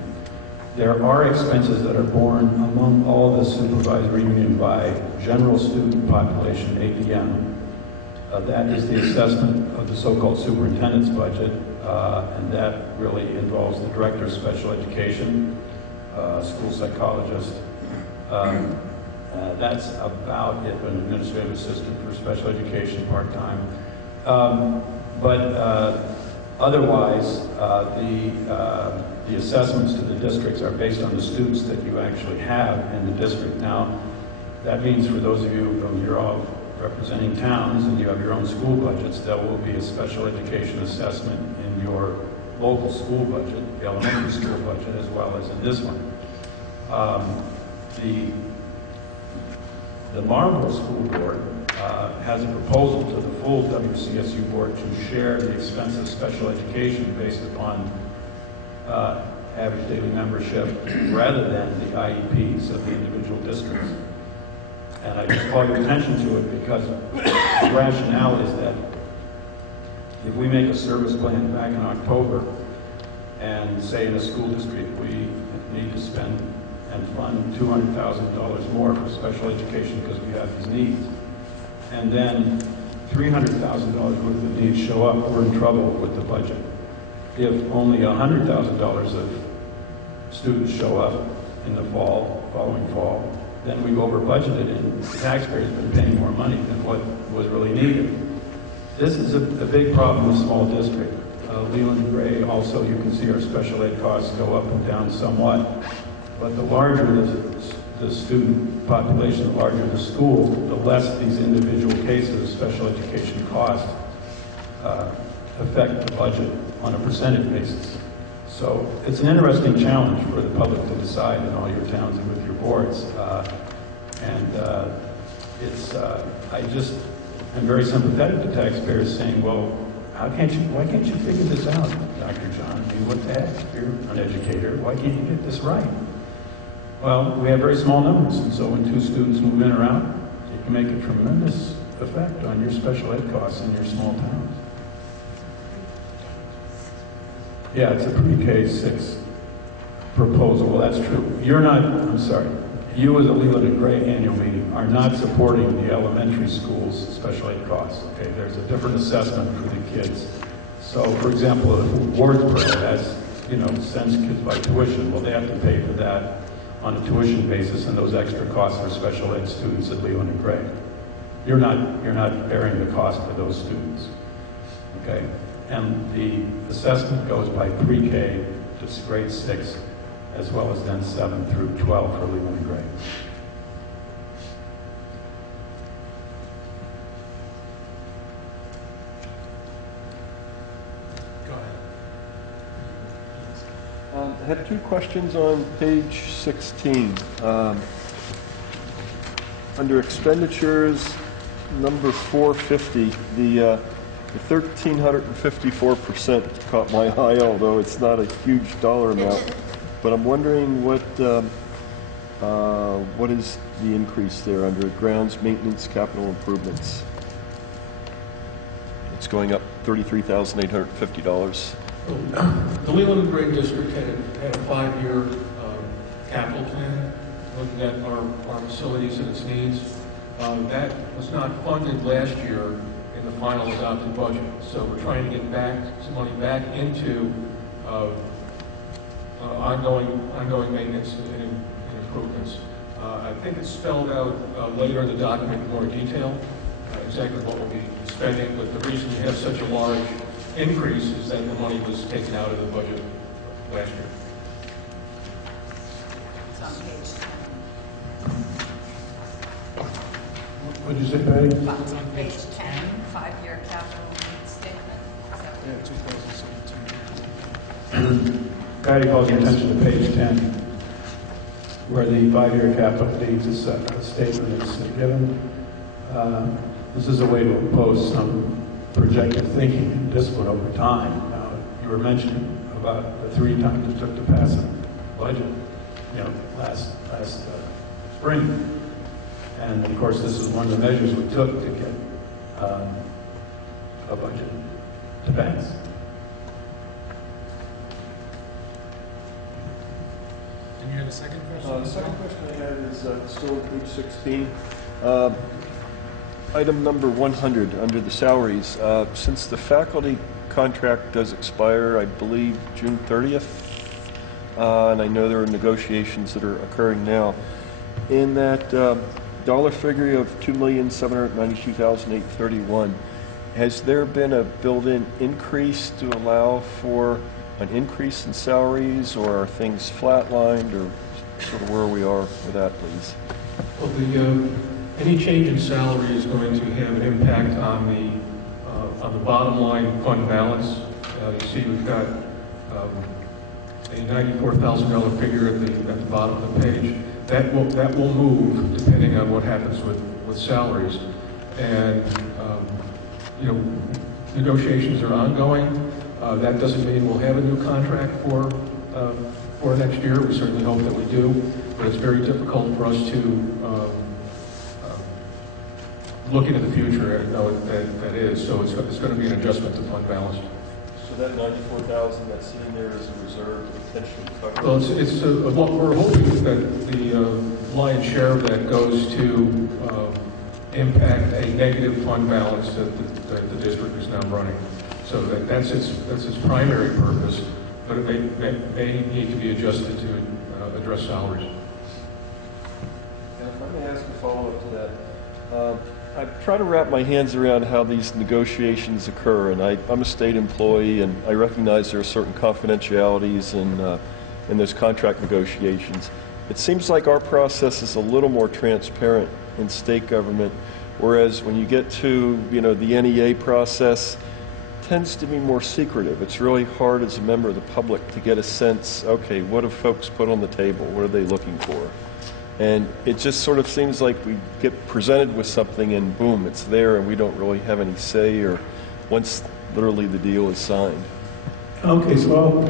There are expenses that are borne among all the supervisory union by general student population, ADM. That is the assessment of the so-called superintendent's budget, and that really involves the director of special education, school psychologist. That's about it, an administrative assistant for special education part-time. Otherwise, the assessments to the districts are based on the students that you actually have in the district. Now, that means for those of you, you're all representing towns and you have your own school budgets, there will be a special education assessment in your local school budget, the elementary school budget, as well as in this one. The Marlboro School Board has a proposal to the full WCSU board to share the expense of special education based upon average daily membership rather than the IEPs of the individual districts. And I just call your attention to it because the rationale is that if we make a service plan back in October and say in a school district we need to spend and fund $200,000 more for special education because we have these needs, and then $300,000 worth of needs show up, we're in trouble with the budget. If only $100,000 of students show up in the following fall, then we've over budgeted and the taxpayers have been paying more money than what was really needed. This is a big problem with small district. Leland and Gray also, you can see our special ed costs go up and down somewhat, but the larger the student population, the larger the school, the less these individual cases of special education costs affect the budget on a percentage basis. So it's an interesting challenge for the public to decide in all your towns and with your boards. I just am very sympathetic to taxpayers saying, well, why can't you figure this out, Dr. John? I mean, what the heck? You're an educator. Why can't you get this right? Well, we have very small numbers, and so when two students move in or out, it can make a tremendous effect on your special ed costs in your small towns. Yeah, it's a pre-K 6 proposal. Well, that's true. You as a Leland and Gray annual meeting are not supporting the elementary schools special ed costs. Okay, there's a different assessment for the kids. So, for example, if Wardsboro sends kids by tuition, well, they have to pay for that on a tuition basis and those extra costs for special ed students at Leland and Gray. You're not bearing the cost for those students. Okay? And the assessment goes by pre-K to grade 6, as well as then 7 through 12 for Leland and Gray. Go ahead. I had two questions on page 16. Under expenditures, number 450, the 1,354% caught my eye, although it's not a huge dollar amount. But I'm wondering what is the increase there under grounds maintenance capital improvements? It's going up $33,850. The Leland and Gray District had a 5-year capital plan looking at our facilities and its needs. That was not funded last year in the final adopted budget. So we're trying to get some money back into ongoing maintenance and improvements. I think it's spelled out later in the document in more detail, exactly what we'll be spending, but the reason you have such a large increase is that the money was taken out of the budget last year. It's on page 10. What did you say, Patty? It's on page 10, 5-year capital needs statement. Is that what- Yeah, 2017. Patty calls your attention to page 10, where the 5-year capital needs statement is given. This is a way to impose some projected thinking and discipline over time. Now, you were mentioning about the 3 times it took to pass a budget, last spring. And of course, this is one of the measures we took to get a budget to pass. And you had a second question? The second question I had is still on page 16. Item number 100, under the salaries. Since the faculty contract does expire, I believe, June 30th, and I know there are negotiations that are occurring now, in that dollar figure of $2,792,831, has there been a built-in increase to allow for an increase in salaries, or are things flatlined, or sort of where we are with that, please? Well, any change in salary is going to have an impact on the bottom line fund balance. You see we've got a $94,000 figure at the bottom of the page. That will move depending on what happens with salaries. And negotiations are ongoing. That doesn't mean we'll have a new contract for next year. We certainly hope that we do, but it's very difficult for us to look into the future and know that is. So it's going to be an adjustment to fund balance. So that 94,000 that's sitting there as a reserve potentially covered? Well, what we're hoping is that the lion's share of that goes to impact a negative fund balance that the district is now running. So that's its primary purpose, but it may need to be adjusted to address salaries. And if I may ask a follow-up to that, I'm trying to wrap my hands around how these negotiations occur, and I'm a state employee, and I recognize there are certain confidentialities in those contract negotiations. It seems like our process is a little more transparent in state government, whereas when you get to the NEA process, it tends to be more secretive. It's really hard as a member of the public to get a sense, okay, what have folks put on the table? What are they looking for? And it just sort of seems like we get presented with something and boom, it's there, and we don't really have any say, or once literally the deal is signed. Okay, so I'll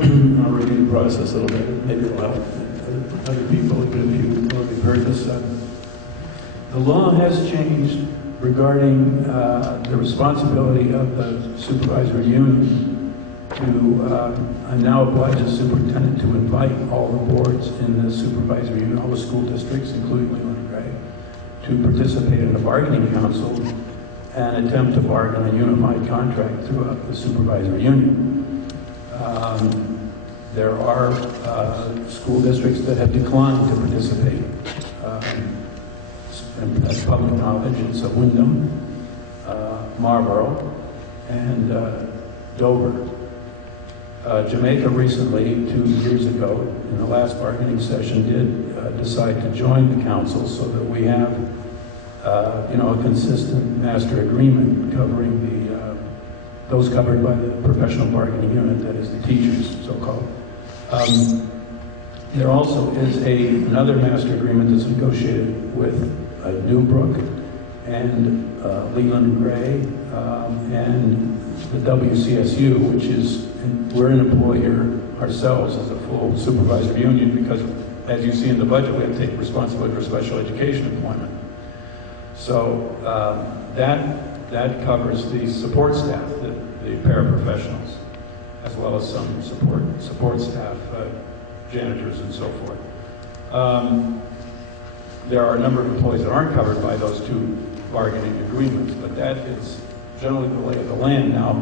review the process a little bit. Maybe it'll help other people, even if you've already heard this. The law has changed regarding the responsibility of the supervisory union to now oblige the superintendent to invite all the boards in the supervisory union, all the school districts, including Leland Gray, to participate in a bargaining council and attempt to bargain a unified contract throughout the supervisory union. There are school districts that have declined to participate. And that's public knowledge. It's Wyndham, Marlborough, and Dover. Jamaica recently, 2 years ago, in the last bargaining session, did decide to join the council so that we have, a consistent master agreement covering those covered by the professional bargaining unit, that is the teachers, so-called. There also is another master agreement that's negotiated with Newbrook and Leland Gray and the WCSU, which is, we're an employer ourselves as a full supervisory union because, as you see in the budget, we have to take responsibility for special education employment. So that covers the support staff, the paraprofessionals, as well as some support staff, janitors and so forth. There are a number of employees that aren't covered by those two bargaining agreements, but that is generally the lay of the land. Now,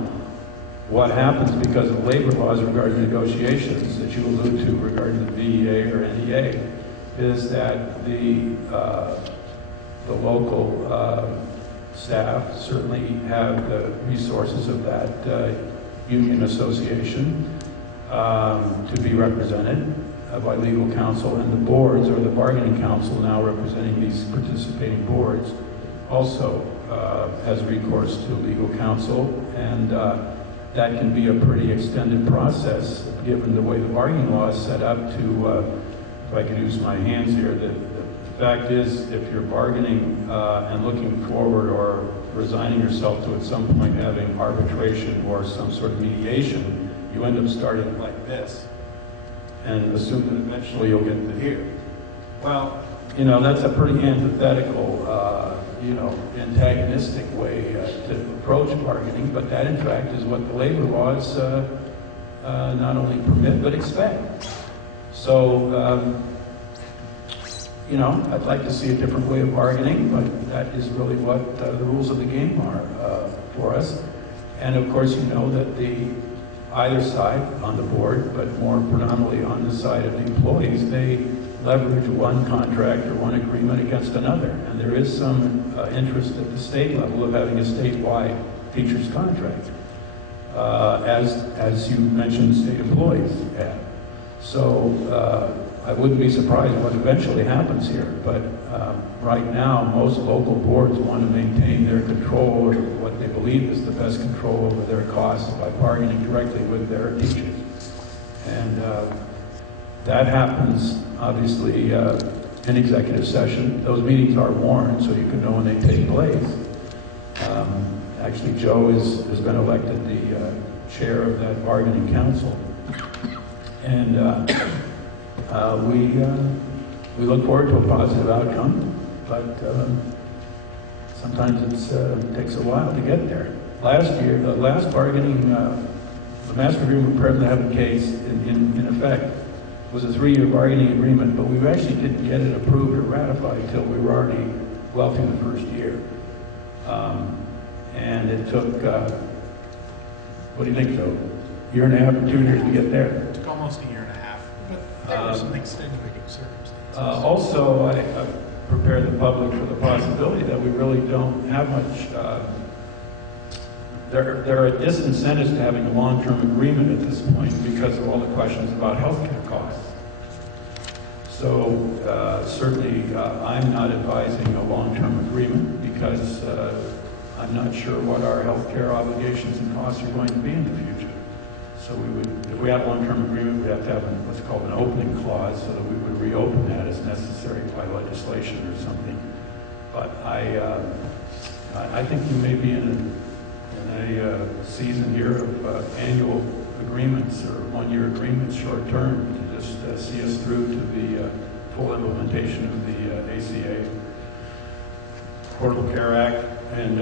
what happens because of labor laws regarding negotiations that you allude to regarding the VEA or NEA is that the local staff certainly have the resources of that union association to be represented by legal counsel, and the boards, or the bargaining council now representing these participating boards, also has recourse to legal counsel, and that can be a pretty extended process, given the way the bargaining law is set up to, if I could use my hands here, the fact is, if you're bargaining and looking forward or resigning yourself to at some point having arbitration or some sort of mediation, you end up starting like this and assume that eventually you'll get to here. Well, you know, that's a pretty antithetical, you know, antagonistic way to approach bargaining, but that in fact is what the labor laws not only permit but expect. So, you know, I'd like to see a different way of bargaining, but that is really what the rules of the game are for us. And of course, you know that either side on the board, but more predominantly on the side of the employees, they leverage one contract or one agreement against another. And there is some interest at the state level of having a statewide teacher's contract, as you mentioned, state employees have. So I wouldn't be surprised what eventually happens here, but right now most local boards want to maintain their control, or what they believe is the best control over their costs, by bargaining directly with their teachers. And that happens, obviously, in executive session. Those meetings are warned, so you can know when they take place. Actually, Joe has been elected the chair of that bargaining council. And we look forward to a positive outcome, but sometimes it takes a while to get there. Last year, the last bargaining, the master agreement we presently have in case, in effect, was a 3-year bargaining agreement, but we actually didn't get it approved or ratified until we were already well through the first year. And it took, what do you think, Joe? Year and a half or 2 years to get there? It took almost a year and a half, but there were some extenuating circumstances. Also, I prepared the public for the possibility that we really don't have much. There are disincentives to having a long-term agreement at this point because of all the questions about healthcare costs. So certainly, I'm not advising a long-term agreement because I'm not sure what our healthcare obligations and costs are going to be in the future. So we would, if we have a long-term agreement, we'd have to have what's called an opening clause so that we would reopen that as necessary by legislation or something. But I think we may be in a season here of annual agreements or one-year agreements, short-term, to just see us through to the full implementation of the ACA, Affordable Care Act, and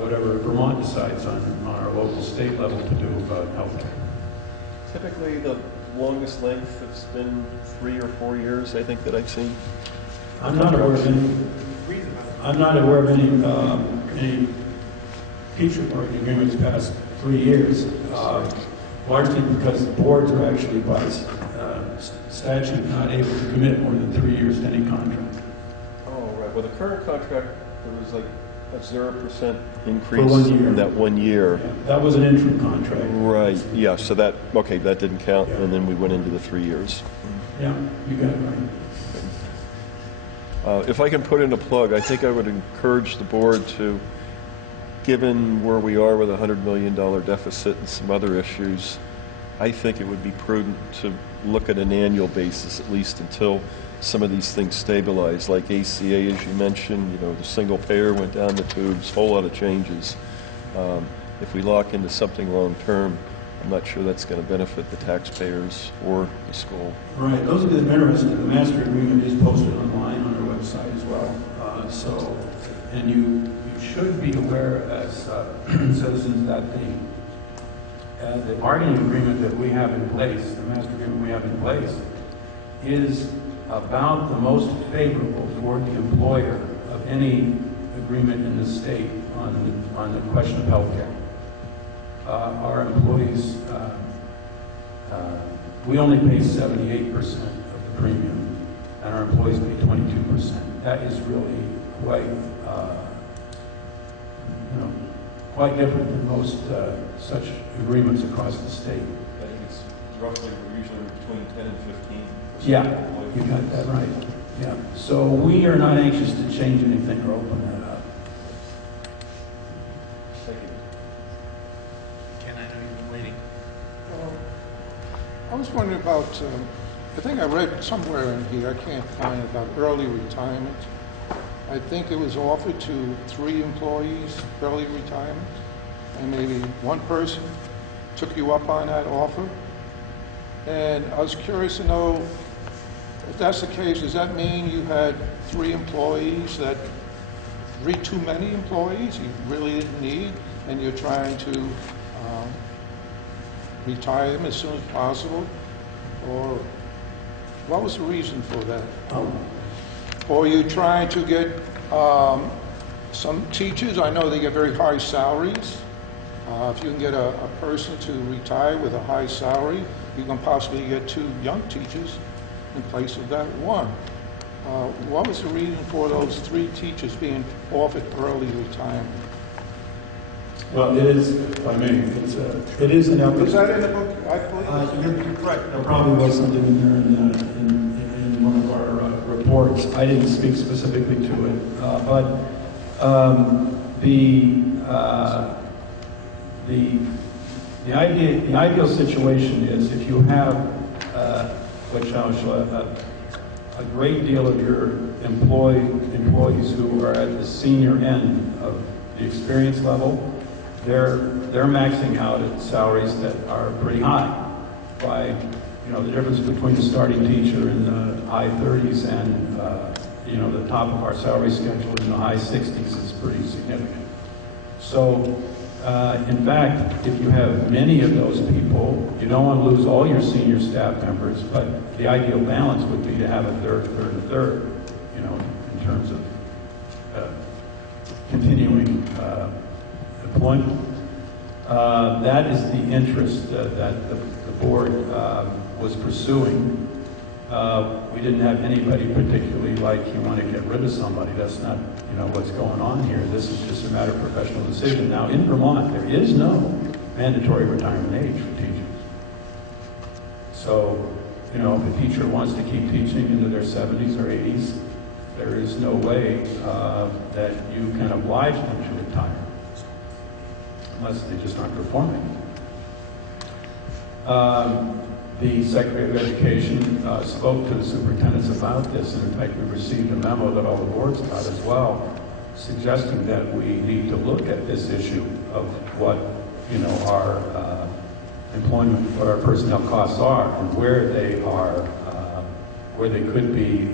whatever Vermont decides on our local state level to do about health care. Typically, the longest length has been 3 or 4 years, I think, that I've seen. I'm not aware of any teacher bargaining agreements past 3 years, largely because the boards are actually by statute not able to commit more than 3 years to any contract. Oh, right. Well, the current contract, there was like a 0% increase For 1 year. in that 1 year. Yeah, that was an interim contract. Right. Yeah. So that, okay, that didn't count, and then we went into the 3 years. Yeah, you got it right. If I can put in a plug, I think I would encourage the board to, given where we are with a $100 million deficit and some other issues, I think it would be prudent to look at an annual basis, at least until some of these things stabilize, like ACA, as you mentioned. You know, the single payer went down the tubes, whole lot of changes. If we lock into something long-term, I'm not sure that's going to benefit the taxpayers or the school. Right. Those of you that are interested, the master agreement is posted online on our website as well. And you should be aware as citizens that the bargaining agreement that we have in place, the master agreement we have in place, is about the most favorable for the employer of any agreement in the state on the question of health care. Our employees, we only pay 78% of the premium, and our employees pay 22%. That is really quite different than most such agreements across the state. I think it's roughly, usually between 10 and 15%. Yeah, you got that right. Yeah. So we are not anxious to change anything or open that up. Thank you. Ken, I know you've been was wondering about, I think I read somewhere in here, I can't find it, about early retirement. I think it was offered to 3 employees, early retirement, and maybe one person took you up on that offer. And I was curious to know, if that's the case, does that mean you had 3 employees that, 3 too many employees you really didn't need, and you're trying to retire them as soon as possible? Or what was the reason for that? Or are you trying to get some teachers? I know they get very high salaries. If you can get a person to retire with a high salary, you can possibly get 2 young teachers in place of that one. What was the reason for those 3 teachers being offered early retirement? Well, it is, if I may, it is an effort. Is that in the book? I believe You're correct. There probably was something in there in one of our reports. I didn't speak specifically to it, but the ideal situation is if you have a great deal of your employees who are at the senior end of the experience level. They're maxing out at salaries that are pretty high. By the difference between a starting teacher in the high 30s and the top of our salary schedule in the high 60s is pretty significant. So, in fact, if you have many of those people, you don't want to lose all your senior staff members, but the ideal balance would be to have a third, in terms of continuing employment. That is the interest that the board was pursuing. We didn't have anybody particularly like you want to get rid of somebody. That's not what's going on here. This is just a matter of professional decision. Now in Vermont there is no mandatory retirement age for teachers. So if a teacher wants to keep teaching into their 70s or 80s, there is no way that you can oblige them to retire unless they just aren't performing. The Secretary of Education spoke to the superintendents about this, and in fact we received a memo that all the boards got as well, suggesting that we need to look at this issue of what our employment, what our personnel costs are, and where they are, where they could be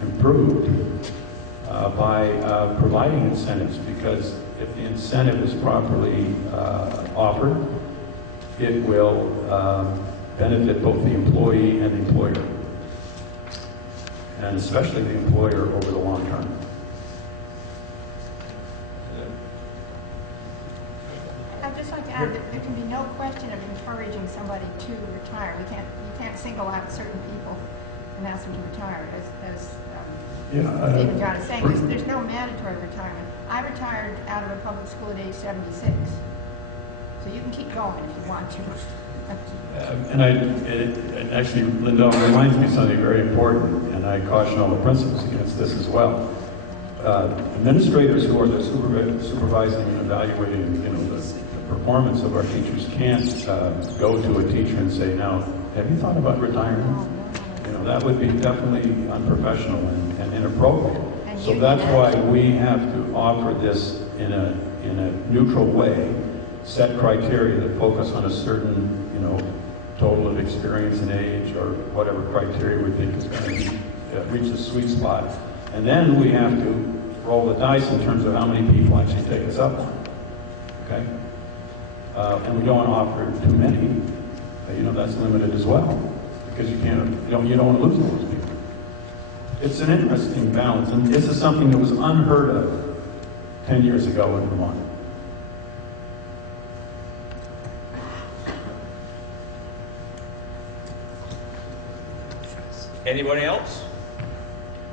improved by providing incentives, because if the incentive is properly offered, it will benefit both the employee and the employer, and especially the employer over the long term. I'd just like to add that there can be no question of encouraging somebody to retire. You can't single out certain people and ask them to retire, as Stephen John is saying. There's no mandatory retirement. I retired out of a public school at age 76. So you can keep going if you want to. And actually, Linda reminds me of something very important, and I caution all the principals against this as well. Administrators who are the supervising and evaluating, the performance of our teachers can't go to a teacher and say, "Now, have you thought about retiring?" That would be definitely unprofessional and inappropriate. So that's why we have to offer this in a neutral way, set criteria that focus on a certain, total of experience and age, or whatever criteria we think is going to reach the sweet spot. And then we have to roll the dice in terms of how many people actually take us up on it. Okay? And we don't want to offer too many. That's limited as well, because you don't want to lose those people. It's an interesting balance, and this is something that was unheard of 10 years ago in Vermont. Anybody else?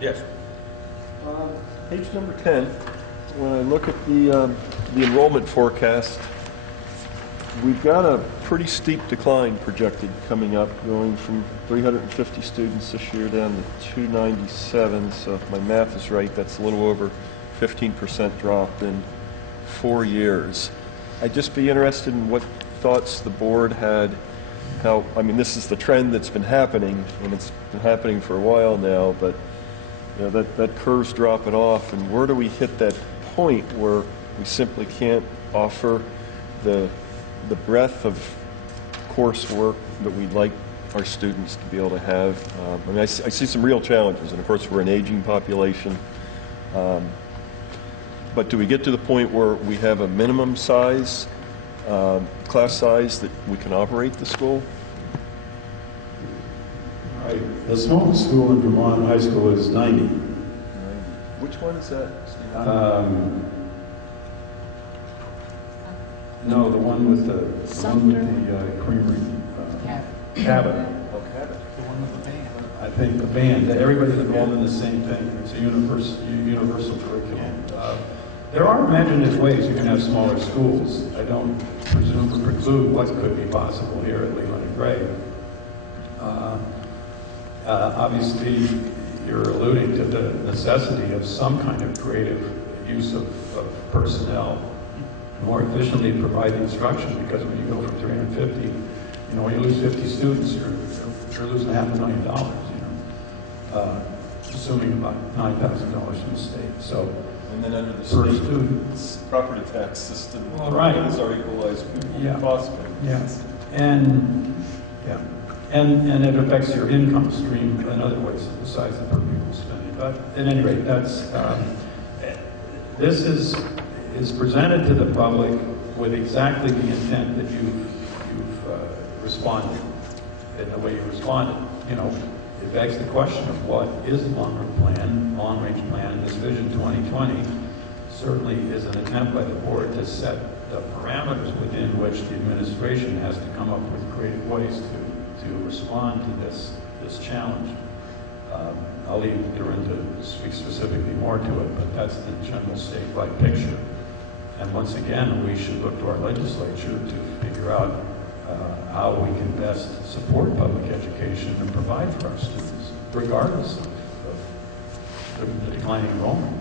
Yes. Page number 10, when I look at the enrollment forecast, we've got a pretty steep decline projected coming up, going from 350 students this year down to 297. So if my math is right, that's a little over 15% drop in 4 years. I'd just be interested in what thoughts the board had how, I mean, this is the trend that's been happening, and it's been happening for a while now, but you know, that curve's dropping off, and where do we hit that point where we simply can't offer the breadth of coursework that we'd like our students to be able to have? I mean, I see some real challenges, and of course we're an aging population. But do we get to the point where we have a minimum size, class size that we can operate the school? Right. The smallest school in Vermont high school is 90. Which one is that, Steve? No, the one with the creamery. Cabot. Oh, Cabot. The one with the band. I think the band. Everybody's involved in the same thing. It's a universal curriculum. There are imaginative ways you can have smaller schools. I don't presume to preclude what could be possible here at Leland and Gray. Obviously, you're alluding to the necessity of some kind of creative use of personnel, more efficiently provide the instruction, because when you go from 350, you know, when you lose 50 students, you're losing $500,000, you know, assuming about $9,000 from the state. So, and then under the per state student property tax system, well, right. What is our equalized cost? Yes, and yeah, and it affects your income stream in other ways besides the per pupil spending. But at any rate, that's this is presented to the public with exactly the intent that you've responded in the way you responded. You know, it begs the question of what is the long-range plan. This Vision 2020 certainly is an attempt by the board to set the parameters within which the administration has to come up with creative ways to respond to this challenge. I'll leave Durin to speak specifically more to it, but that's the general statewide picture. And once again, we should look to our legislature to figure out how we can best support public education and provide for our students, regardless of the declining enrollment.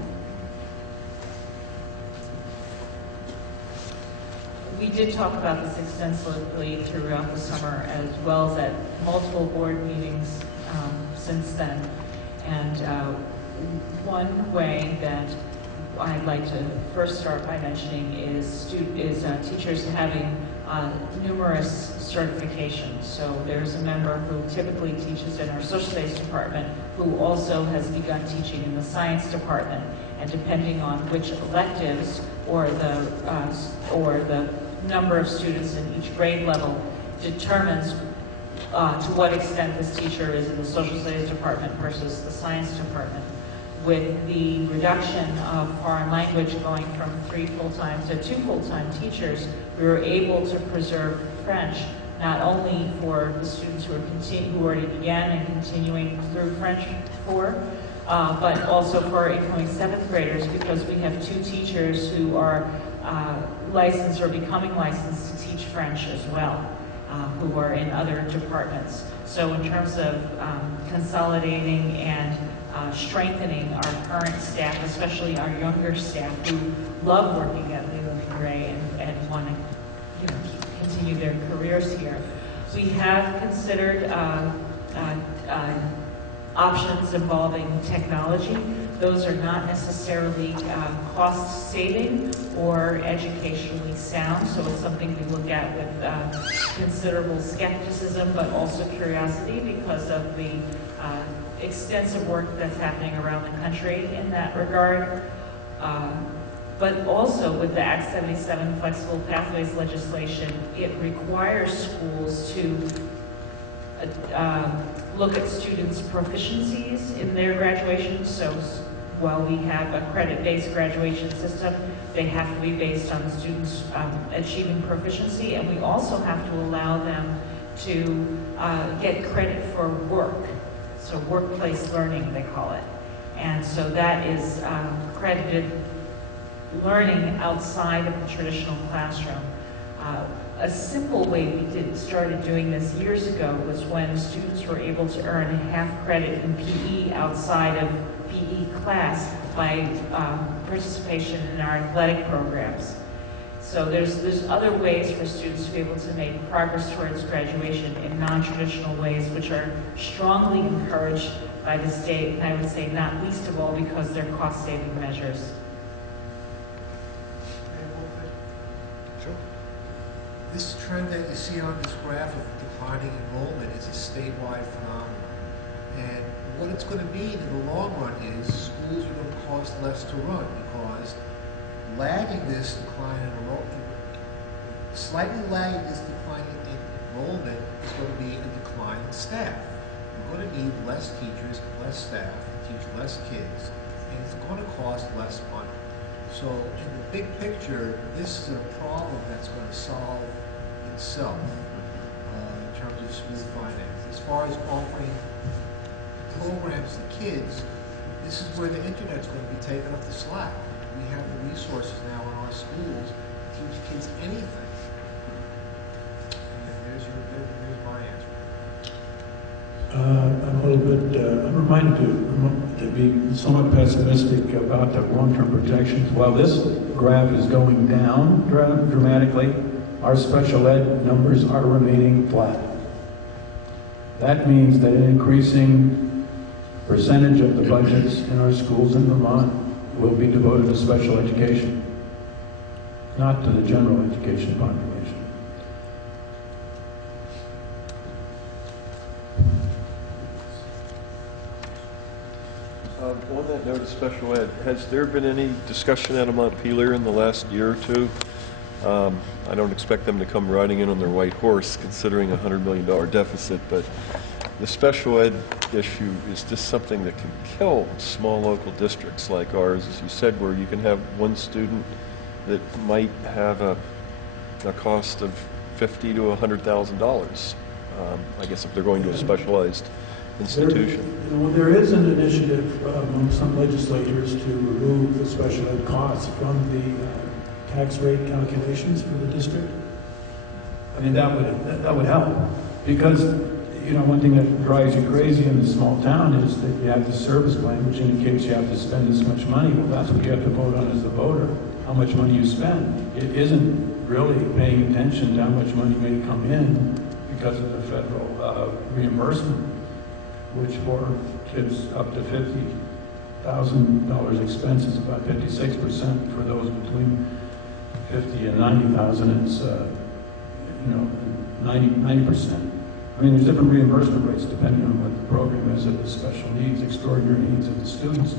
We did talk about this extensively throughout the summer, as well as at multiple board meetings since then. And one way that I'd like to first start by mentioning is teachers having numerous certifications. So there's a member who typically teaches in our social studies department who also has begun teaching in the science department. And depending on which electives or the number of students in each grade level determines to what extent this teacher is in the social studies department versus the science department. With the reduction of foreign language going from 3 full-time to 2 full-time teachers, we were able to preserve French, not only for the students who already began and continuing through French 4, but also for our incoming 7th graders, because we have 2 teachers who are licensed or becoming licensed to teach French as well, who are in other departments. So in terms of consolidating and strengthening our current staff, especially our younger staff who love working at Leland and Gray and want to continue their careers here. We have considered options involving technology. Those are not necessarily cost-saving or educationally sound, so it's something we look at with considerable skepticism, but also curiosity because of the extensive work that's happening around the country in that regard. But also with the Act 77 Flexible Pathways legislation, it requires schools to look at students' proficiencies in their graduation. So while we have a credit-based graduation system, they have to be based on the students achieving proficiency, and we also have to allow them to get credit for work. So workplace learning, they call it. And so that is credited learning outside of the traditional classroom. A simple way we started doing this years ago was when students were able to earn half credit in PE outside of PE class by participation in our athletic programs. So there's other ways for students to be able to make progress towards graduation in non-traditional ways, which are strongly encouraged by the state, and I would say not least of all because they're cost-saving measures. Sure. This trend that you see on this graph of declining enrollment is a statewide phenomenon. And what it's going to mean in the long run is schools are going to cost less to run because slightly lagging this decline in enrollment is going to be a decline in staff. You're going to need less teachers, less staff to teach less kids, and it's going to cost less money. So in the big picture, this is a problem that's going to solve itself in terms of school finance. As far as offering programs to kids, this is where the internet's going to be taking up the slack. We have the resources now in our schools to teach kids anything. And there's my answer. I'm a little bit, I'm reminded to be somewhat pessimistic about the long-term projections. While this graph is going down dramatically, our special ed numbers are remaining flat. That means that an increasing percentage of the budgets in our schools in Vermont will be devoted to special education, not to the general education population. On that note of special ed, has there been any discussion out of Montpelier in the last year or two? I don't expect them to come riding in on their white horse considering a $100 million deficit, but the special ed issue is just something that can kill small local districts like ours, as you said, where you can have one student that might have a cost of $50,000 to $100,000, I guess if they're going to a specialized institution. There is an initiative among some legislators to remove the special ed costs from the tax rate calculations for the district. I mean, that would help, because one thing that drives you crazy in a small town is that you have the service plan, which indicates you have to spend this much money. Well, that's what you have to vote on as the voter, how much money you spend. It isn't really paying attention to how much money may come in because of the federal reimbursement, which for kids up to $50,000 expense is about 56%. For those between 50 and 90,000, it's 90%. I mean, there's different reimbursement rates depending on what the program is of the special needs, extraordinary needs of the students.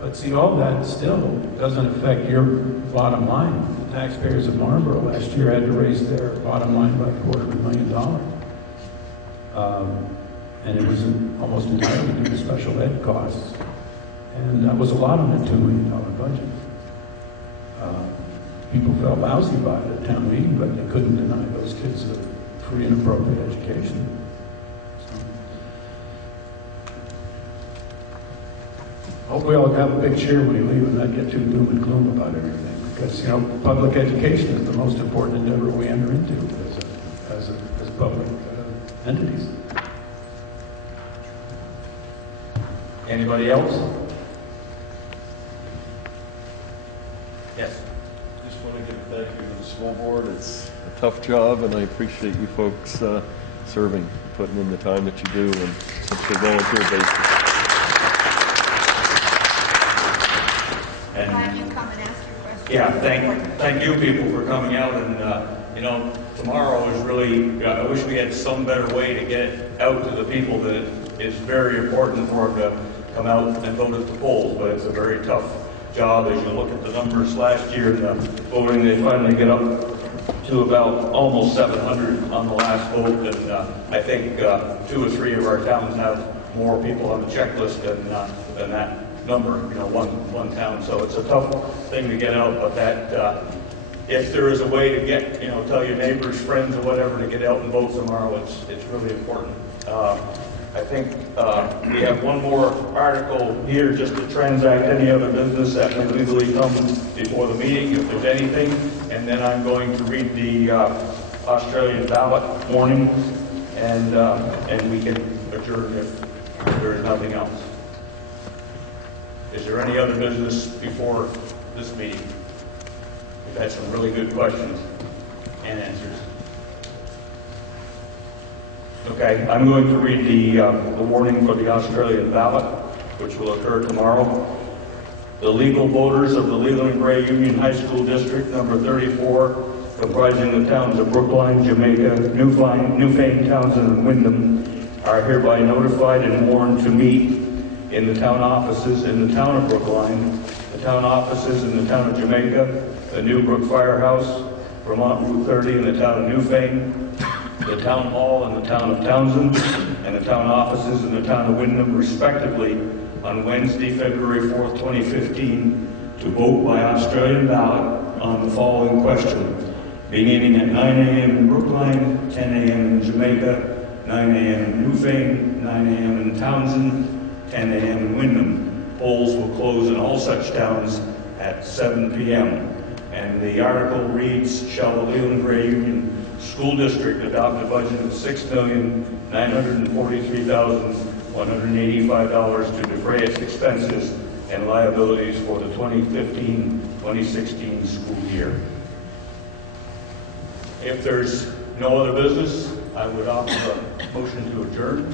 But see, all that still doesn't affect your bottom line. The taxpayers of Marlboro last year had to raise their bottom line by $250,000. And it was almost entirely due to special ed costs. And that was a lot on a $2 million budget. People felt lousy about it at town meeting, but they couldn't deny those kids a free and appropriate education. Hope we all have a big cheer when we leave and not get too doom and gloom about everything, because public education is the most important endeavor we enter into as public entities. Anybody else? Yes. Just want to give a thank you to the school board. It's a tough job, and I appreciate you folks serving, putting in the time that you do, and essentially volunteer basis. Glad you come and ask your question. Yeah, thank you people for coming out, and tomorrow is really, I wish we had some better way to get it out to the people that is very important for them to come out and vote at the polls, but it's a very tough job. As you look at the numbers last year, the voting, they finally get up to about almost 700 on the last vote, and I think 2 or 3 of our towns have more people on the checklist than that number, one town. So it's a tough thing to get out, but that if there is a way to get, tell your neighbors, friends, or whatever to get out and vote tomorrow, it's really important. I think we have one more article here just to transact any other business that would legally come before the meeting, if there's anything. And then I'm going to read the Australian ballot warning, and we can adjourn if there is nothing else. Is there any other business before this meeting? We've had some really good questions and answers. Okay, I'm going to read the warning for the Australian ballot, which will occur tomorrow. The legal voters of the Leland Gray Union High School District number 34, comprising the towns of Brookline, Jamaica, Newfane, Townsend, and Wyndham, are hereby notified and warned to meet in the town offices in the town of Brookline, the town offices in the town of Jamaica, the Newbrook Firehouse, Vermont Route 30 in the town of Newfane, the town hall in the town of Townsend, and the town offices in the town of Wyndham, respectively, on Wednesday, February 4th, 2015, to vote by Australian ballot on the following question, beginning at 9 a.m. in Brookline, 10 a.m. in Jamaica, 9 a.m. in Newfane, 9 a.m. in Townsend, 10 a.m. in Wyndham. Polls will close in all such towns at 7 p.m. And the article reads, shall the Leland Gray Union School District adopt a budget of $6,943,185 to defray its expenses and liabilities for the 2015-2016 school year. If there's no other business, I would offer a motion to adjourn.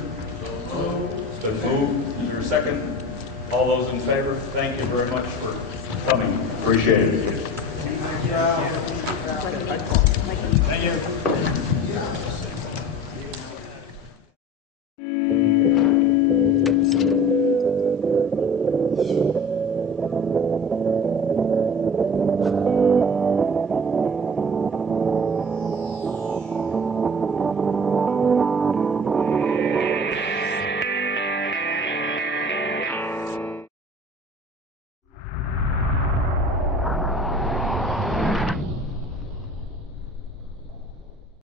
It's been moved. Is there a second? All those in favor? Thank you very much for coming. Appreciate it.